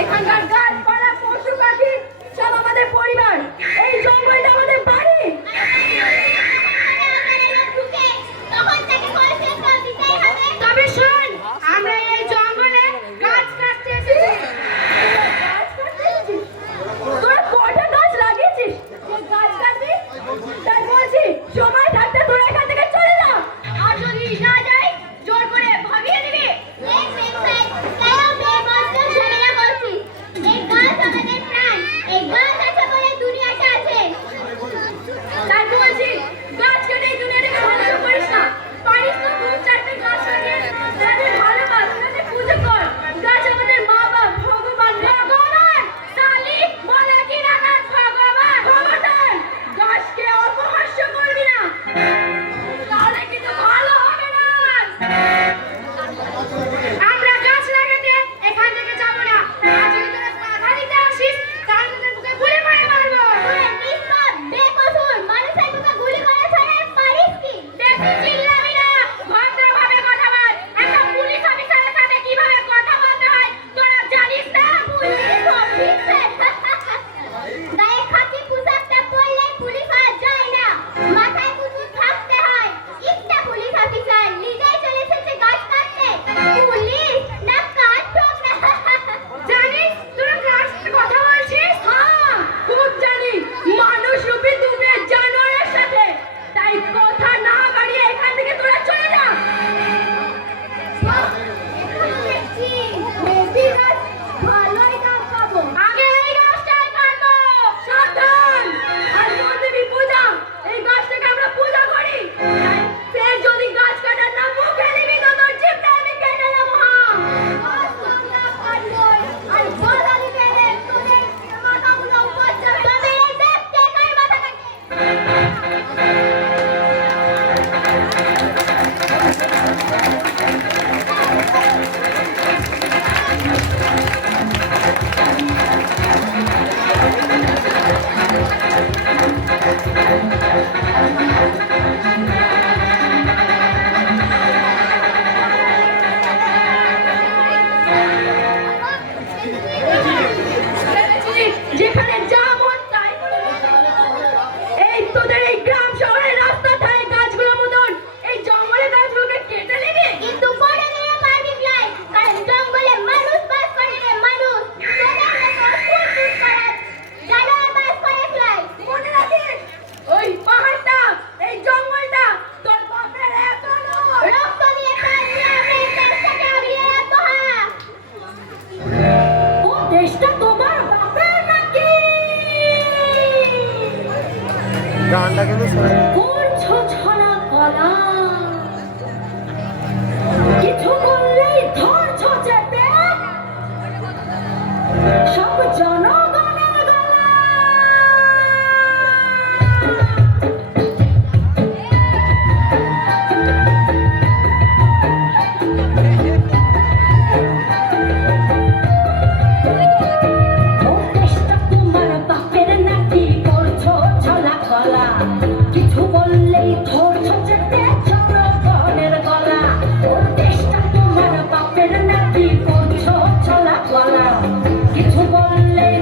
এখানকার গাছপালা পশু পাখি সব আমাদের পরিবার। এই জঙ্গলটা আমাদের বাড়ি। তবে শোন, আমরা এই জঙ্গলে গাছ কাটতে এসেছি। তোরা কটা গাছ লাগিয়েছিস? গাছ কাটবি? তাই বলছি, সময় থাকতে তোরা এখান থেকে চলে যা। আর যদি না যাই, জোর করে ভাবিয়ে দিবি। তাই বলছি, গাছ কেটে এই দুনিয়াটাকে ধ্বংস করিস না। পারিস তো দু চারটে গাছ লাগিয়ে তাদের ভালোবাস, তাদের পুজো কর। গাছ আমাদের মা বাপ, ভগবান। ভগবান সালি বলে কি না গাছ ভগবান? খবরদার গাছকে অপহাস্য করবি না, তাহলে কিন্তু ভালো হবে না। আমরা গাছ লাগাতে এখান থেকে যাব না। আর যদি তোরা বাধা দিতে আসিস, তাহলে তোদের বুকে গুলি করে মারবো। বেশি চিল্লাবি না, ভদ্রভাবে কথা বল। একটা পুলিশ অফিসারের সাথে কিভাবে কথা বলতে হয় তোরা জানিস না? জানিস তোরা কার সাথে কথা বলছিস? হ্যাঁ, খুব জানি। মানুষরূপী দুবে জানোয়ারের সাথে। তাই কথা না বাড়িয়ে এখান থেকে তোরা চলে যা। আগে এই গাছটাই কাটবো। সাবধান! আর বলতে দিবি পূজা, এই গাছটাকে আমরা পূজা করি। তাই ফের যদি গাছ কাটার নাম মুখে নিবি তো তোর জিভটা আমি কেটে নেবো। যেখানে যা মন তাই করবি। এই তোদের এই গ্রাম শহরের রাস্তা ধারে গাছগুলোর মতন এই জঙ্গলের গাছগুলোকে কেটে নিবি। কিন্তু করে নিয়ে পারবি নাই, কারণ জঙ্গলে মানুষ বাস করে রে, মানুষ। জানোয়ার বাস করে ফেলাই। মনে রাখিস, ওই পাহাড়টা, এই জঙ্গলটা তোর বাপের এখনো। রক্ত দিয়ে প্রাণ দিয়ে আমরা এই দেশটাকে আগিয়ে রাখবো। হ্যাঁ, ও দেশটা তোমার বাপের নাকি? গানটা কিন্তু শোনা করছো ছড়া কলা, কিছু বললেই ধরছো চেপে সব জনগণের গলা। ও দেশটা তোমার বাপের নাকি? করছো ছলা কলা, কিছু বললেই ধরছো চেপে জনগণের গলা। ও দেশটা তোমার বাপের নাকি? করছো ছলা কলা, কিছু বললেই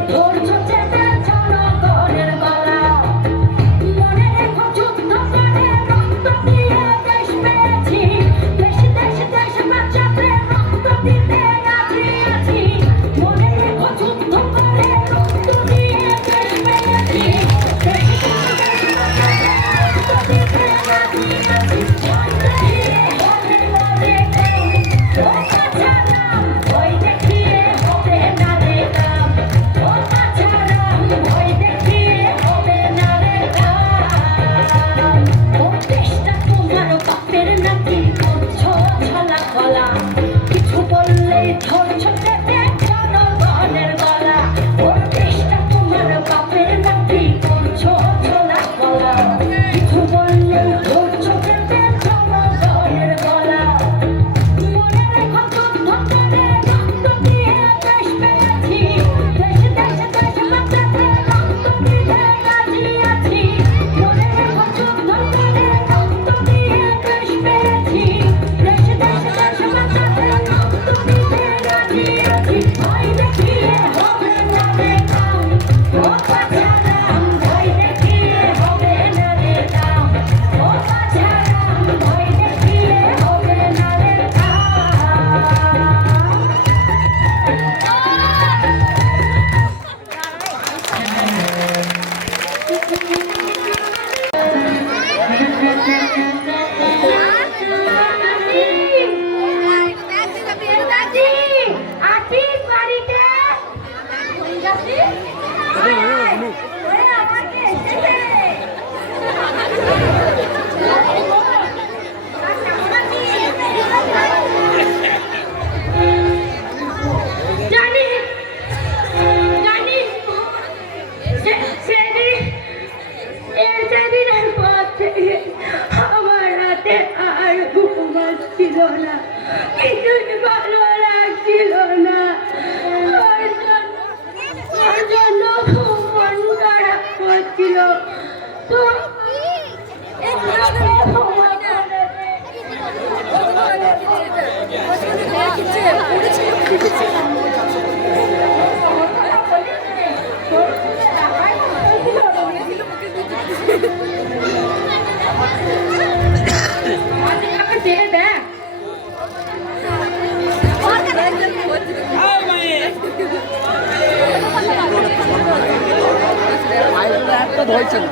ধরছে না।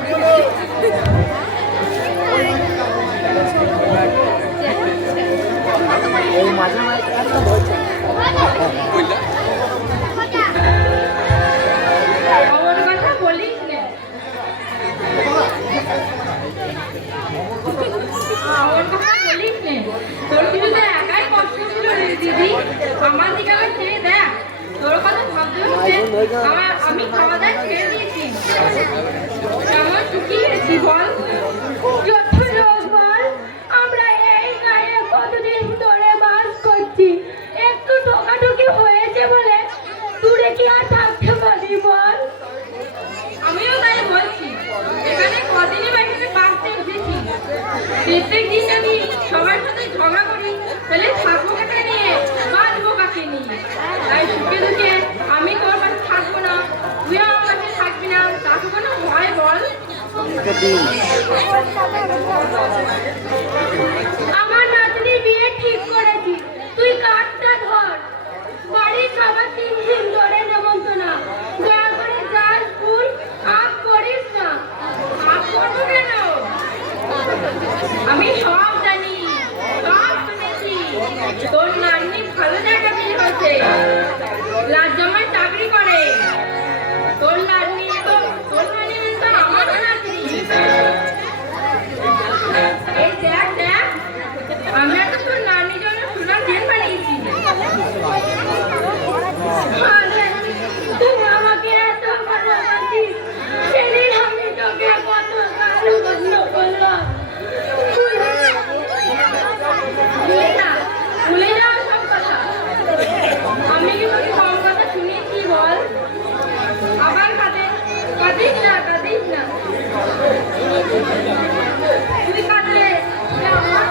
এই মাঝে মাঝে একটা ধরছে না। আমার কথা বলিস না, আমার কথা বলিস না। তোর কিছু তো একাই কষ্ট ছিল রে দিদি, আমার দিকে আবার চেয়ে দেখ। তোর কথা ভাবতে হচ্ছে আমি খাওয়া দাওয়া ছেড়ে দিয়েছি। কেমন শুকিয়ে গেছি বল। যত লোক বল, আমরা এই গায়ে কতদিন ধরে বাস করছি, একটু ঠোকাঠুকি হয়েছে বলে দূরে কি আর থাকতে পারি বল? আমিও তাই বলছি, এখানে কদিনই বাড়িতে বাঁচতে এসেছি। প্রত্যেক দিন আমি সবার সাথে ঝগড়া করি, তাহলে থাকবো কাকে নিয়ে, বাঁচবো কাকে নিয়ে। তাই সুখে দুঃখে আমি তোর কাছে থাকবো না, তুইও আমার কাছে থাকবি না, তাকে কোনো ভয় বল। আমার নাতনির বিয়ে ঠিক করেছি, তুই কাঠটা ধর। বাড়ির সবার 3 দিন ধরে নেমন্তন্ন, দয়া করে যাস ভুল আপ করিস না। আপ করবো কেন? আমি সব জানি, সব শুনেছি। তোর নাতনি ভালো জায়গা বিয়ে হচ্ছে, লাজ্জামায় চাকরি করে। তোর নাতনি তো আমার নাতনি। এই দেখ দেখ, আমরা তো তোর নাতনির জন্য সোনার চেন বানিয়েছি। আরে, তুই আমাকে এত ভালোবাসিস, সেদিন আমি তোকে কত ভালো প্রশ্ন করলাম। ভুলে যা, ভুলে যাও সব কথা। আমি কি তোকে কম কথা শুনিয়েছি বল? আবার কাঁদিস না, কাঁদিস না। তুই কাঁদলে আমার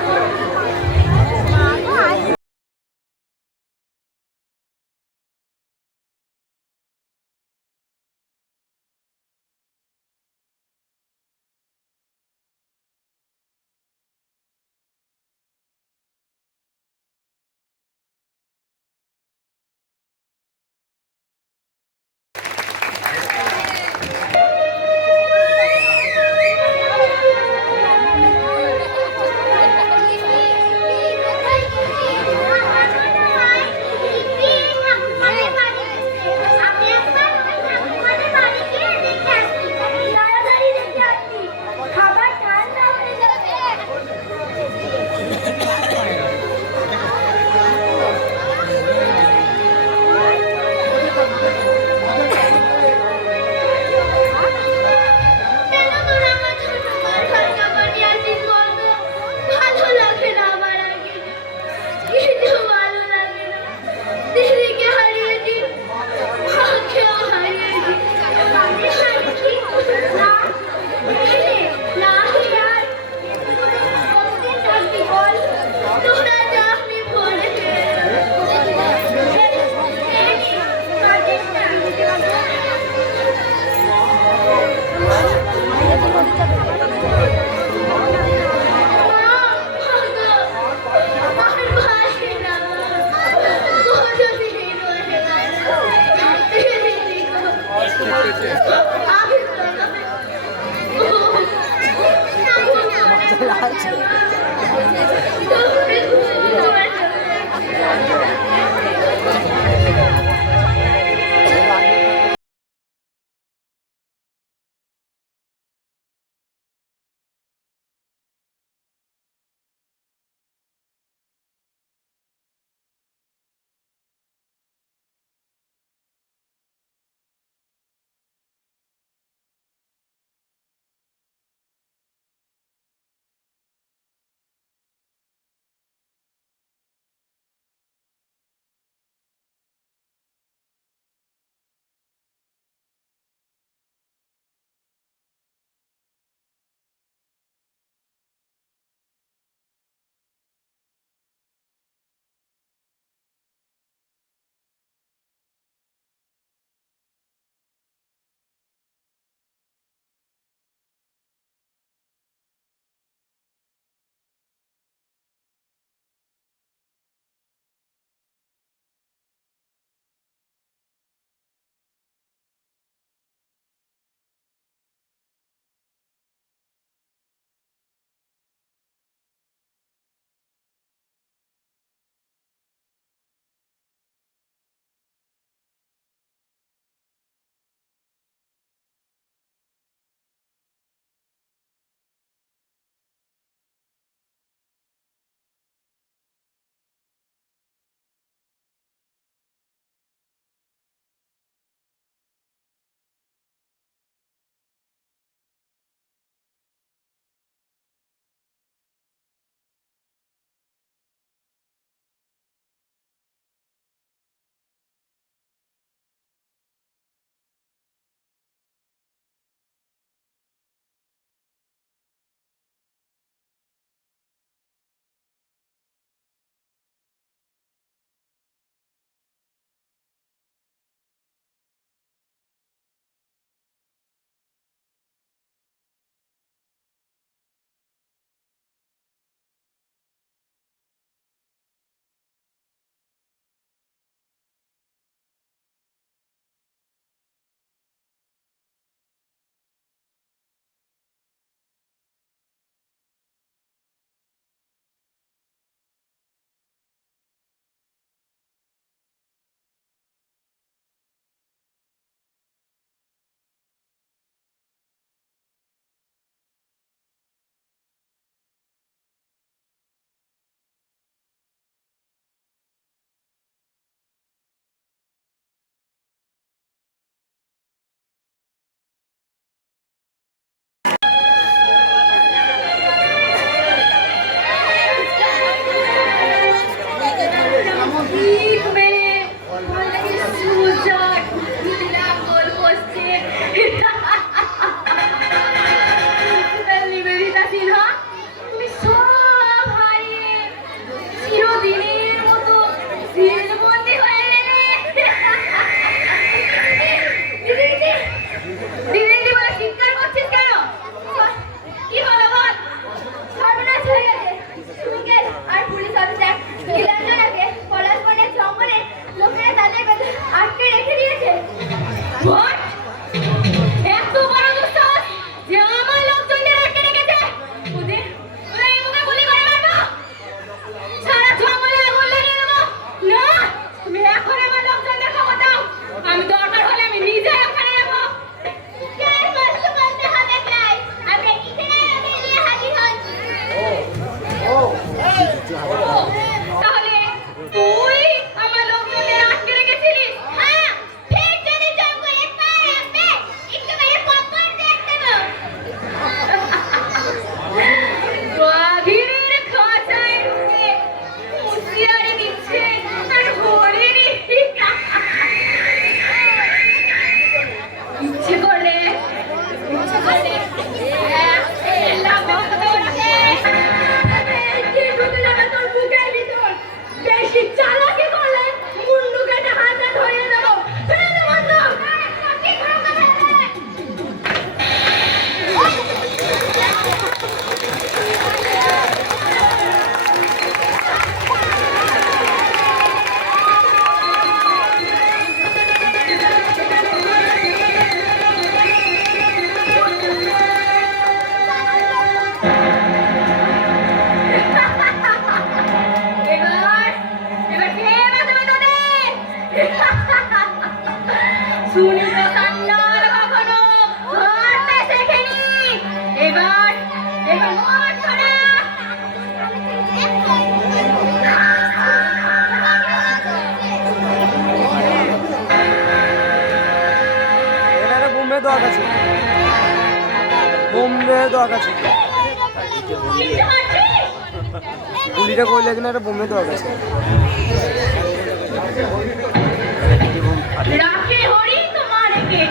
What? এত বড় দুঃসাহস যে আমার লোকজনদের আটকে রেখেছে। ওদের এই মুখে গুলি করে মারবো, সারা জঙ্গলে আগুন লাগিয়ে দেবো। না, তুমি এখন আমার লোকজনদের খবর দাও। আমি দরকার হলে আমি নিজে ওখানে যাবো। ক্রাইম কষ্ট করতে হবে ক্রাইম। আমরা এখানে নিয়ে হাজির হচ্ছি। তাহলে তুই আমার লোকজনদের আটকে রেখেছিলিস? হ্যাঁ, ঠিক যদি জঙ্গলে পা রাখবে, একেবারে কপাল দেখতে দাও। বাঘের খাঁচায় ঢুকে হুঁশিয়ারি দিচ্ছে আর হরিণী ইচ্ছে করলে কি ঢুকে যাবে তোর বুকের ভিতর? বেশি চালাকি করলে মুন্ডু কেটে হাতে ধরিয়ে দেবো। ফেলে দে বন্ধু। ঠিক কথা বলবে। এবার এবার কে বাঁচাবে তোদের? শুনি তো কান্নার কখনো ধরতে শেখেনি। এবার এবার মর তোরা। এখানে বোম্বে দোয়া আছে, বোম্বে দোয়া আছে। গুলিটা করলে কিনা একটা বোম্বে দোয়া আছে। রাখে হরি তো মারেকে।